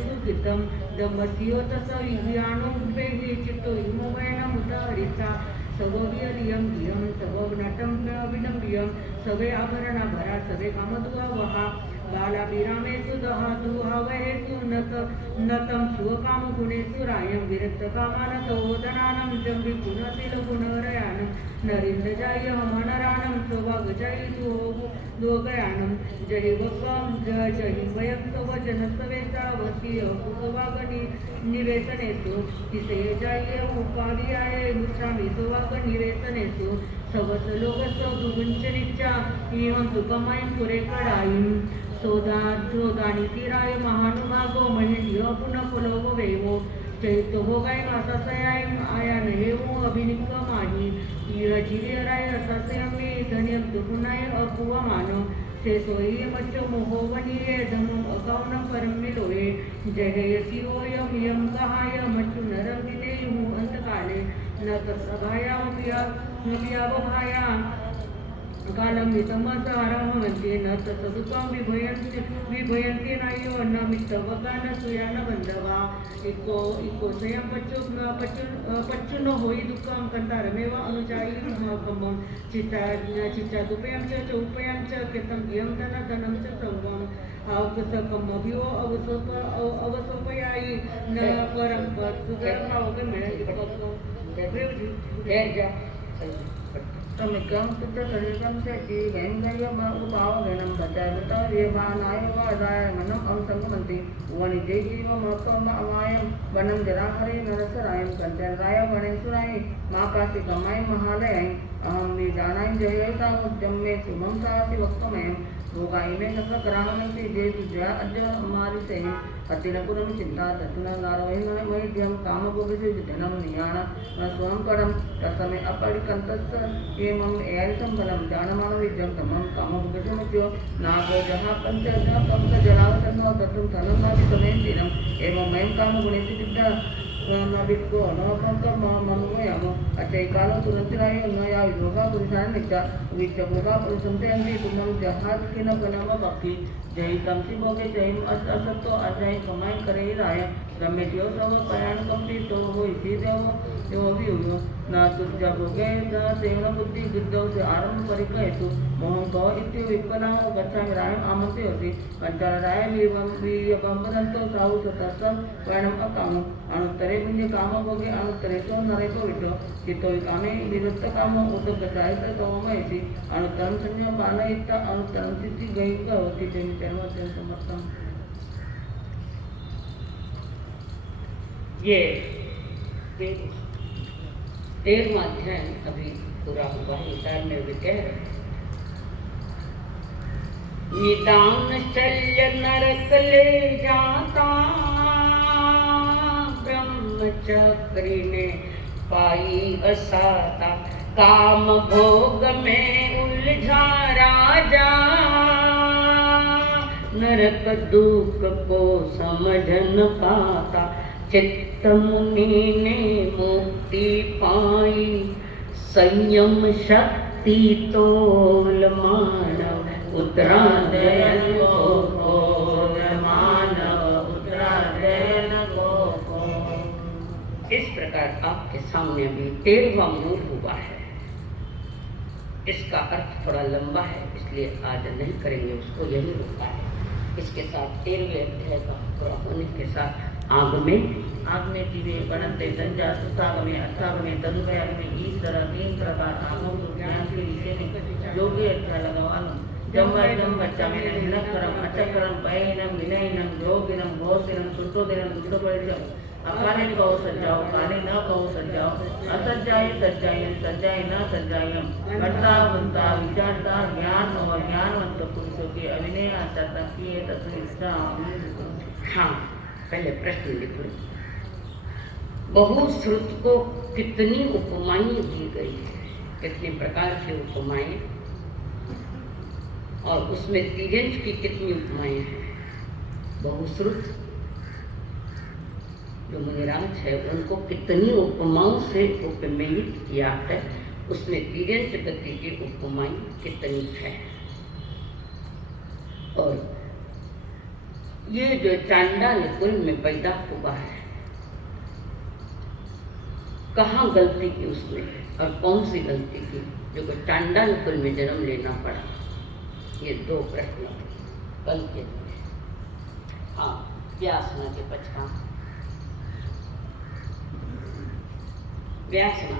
सुखितम दमस्यो तस विज्ञानो उद्वेगी चित्तो इमोवयनम उदाहरिता सववियलियम गियम सव नटम विनम्रियम सवे आभरणा भरा सवे कामदुआ वहा बालाभिरामेषु दहातु हवहेषु नतं स्वकामगुणेषु रायं विरक्तकामानतोदनानं जम्बिपुनशीलगुणरयानं नरेन्द्रजाय मनरानं सौभागजायितु दोगयानं जहिवकं जहिवयं सवजनस्तवेतावसीय कुसौभागनि निवेशनेषु तिसयजाय उपाध्याय मुच्छामि सौभागनिवेशनेषु सवसलोकस्य दुगुञ्चनिच्या इहं सुखमयं पुरेकडायिं सोदानी तीराय महानुभागो महेंद्रिय पुनफलो वेवो चैतो भोगाय असासयाय आया नहेवो अभिनिक माही जिरियराय असासयमे धन्यम दुपुनाय अपुवमानो से सोई मच्च मोहोवनीये धमम अकाउन परमिलोये जययसियोयम यम कहाय मच्चु नरम दिनेयु अंतकाले न तत्सभायामपियावभाया कालम मितमसारहमन्ते न तत्सदुत्वं विभयन्ते नायो न मितवकान सुयान बंधवा इको स्वयं पच्चुन होई दुःखं कंतारमेव अनुजायि महकमं चित्तादुपयं च चौपयं च कृतं इयं धनं च संगम अवसकमभियो अवसोपयायि न परं तमिकं पुत्रशरीरं सेति वैंगयम उपावगणं बचावत रेवानाय वादाय मनम अंसंगमन्ति वनिजे जीवमकम अमायं वनं जराहरे नरसरायं कंचराय वनेसुराय माकासिकमय महालयं अहं विजानाय जयता उद्यमे शुभं साति वक्तमयं भोगाई में नफरत करावनंती जे तुझ्या अद्य हमारी से अतिरपुरम चिंता तत्न नारवहिन मैध्यम कामगोभिषु धनम नियाण स्वयं परम तत्समय अपरिकंतस्स एवं एयरितं फलं जानमान विद्यं तमं कामगोभिषु मध्यो नागो जहाँ पंच जलावसन्नो तत्तुं धनं नाभिसमेन्तिनम् एवं मयं कामगुणेषु विद्या नबिक्को नपंकम मनुमयम अचैकालो तुरंतराय नया योगा पुरुषान नित्या विचभोगा पुरुषंते तुमं जहाज किन गणम भक्ति जय तमसी भोगे जय असत्तो अजय कमाई करे राय गमे थियो सब कल्याण कंपनी तो हो इसी देव जो भी हुयो ना तुझ जब गए न सेवन बुद्धि विद्यो से आरंभ परिक हेतु मोहं को इति विपना गच्छामि रायम आमते होति पंचार राय विबंबनंतो साहु सतसम वर्णम अकाम अनुत्तरे पुण्य काम भोगे अनुत्तरे तो नरे को विटो चितो कामे विरुद्ध काम उदक गचायत तोमयसि अनुत्तरम संज्ञा बालयित अनुत्तरम सिद्धि गई होति तेन चरम समर्थम। ये 13वां अध्याय अभी पूरा हुआ है। विचार में भी कह रहे निदान शल्य नरक ले जाता ब्रह्मचक्री ने पाई असाता काम भोग में उलझा राजा नरक दुख को समझ न पाता चित्त मुनि ने मुक्ति पाई संयम शक्ति तोल मानव उतरा दयन को मानव उतरा दयन को। इस प्रकार आपके सामने अभी 13वां मूल हुआ है। इसका अर्थ थोड़ा लंबा है इसलिए आज नहीं करेंगे उसको, यही होता है। इसके साथ 13वें अध्याय का पूरा होने के साथ आग में दिवे बनते संजा सुताग में अथाग में तनुप्रयाग में इस तरह 3 प्रकार आगम ज्ञान के विषय में योग्य अध्याय लगावानो जम बच्चा में निरकरम अचकरम पयनम विनयनम योगिनम घोषिनम सुतोदिनम दुष्टपरिचम अकाले कहो सज्जाओ काले न कहो सज्जाओ असज्जाए सज्जायम सज्जाए न सज्जायम कर्ता बनता विचारता ज्ञान और ज्ञानवंत पुरुषों के अभिनय आचारता किए तत्व। हाँ, पहले प्रश्न लिख लो। बहुश्रुत को कितनी उपमाएं दी गई है, कितने प्रकार की उपमाएं, और उसमें तिर्यंच की कितनी उपमाएं हैं। बहुश्रुत जो मुनिराज है उनको कितनी उपमाओं से उपमेलित किया है, उसमें तिर्यंच गति की उपमाएं कितनी है। और ये जो चांडाल कुल में पैदा हुआ है, कहाँ गलती की उसमें और कौन सी गलती की जो चांडाल कुल में जन्म लेना पड़ा। ये 2 प्रश्न कल के लिए। हाँ, व्यासना के पछाड़ व्यासना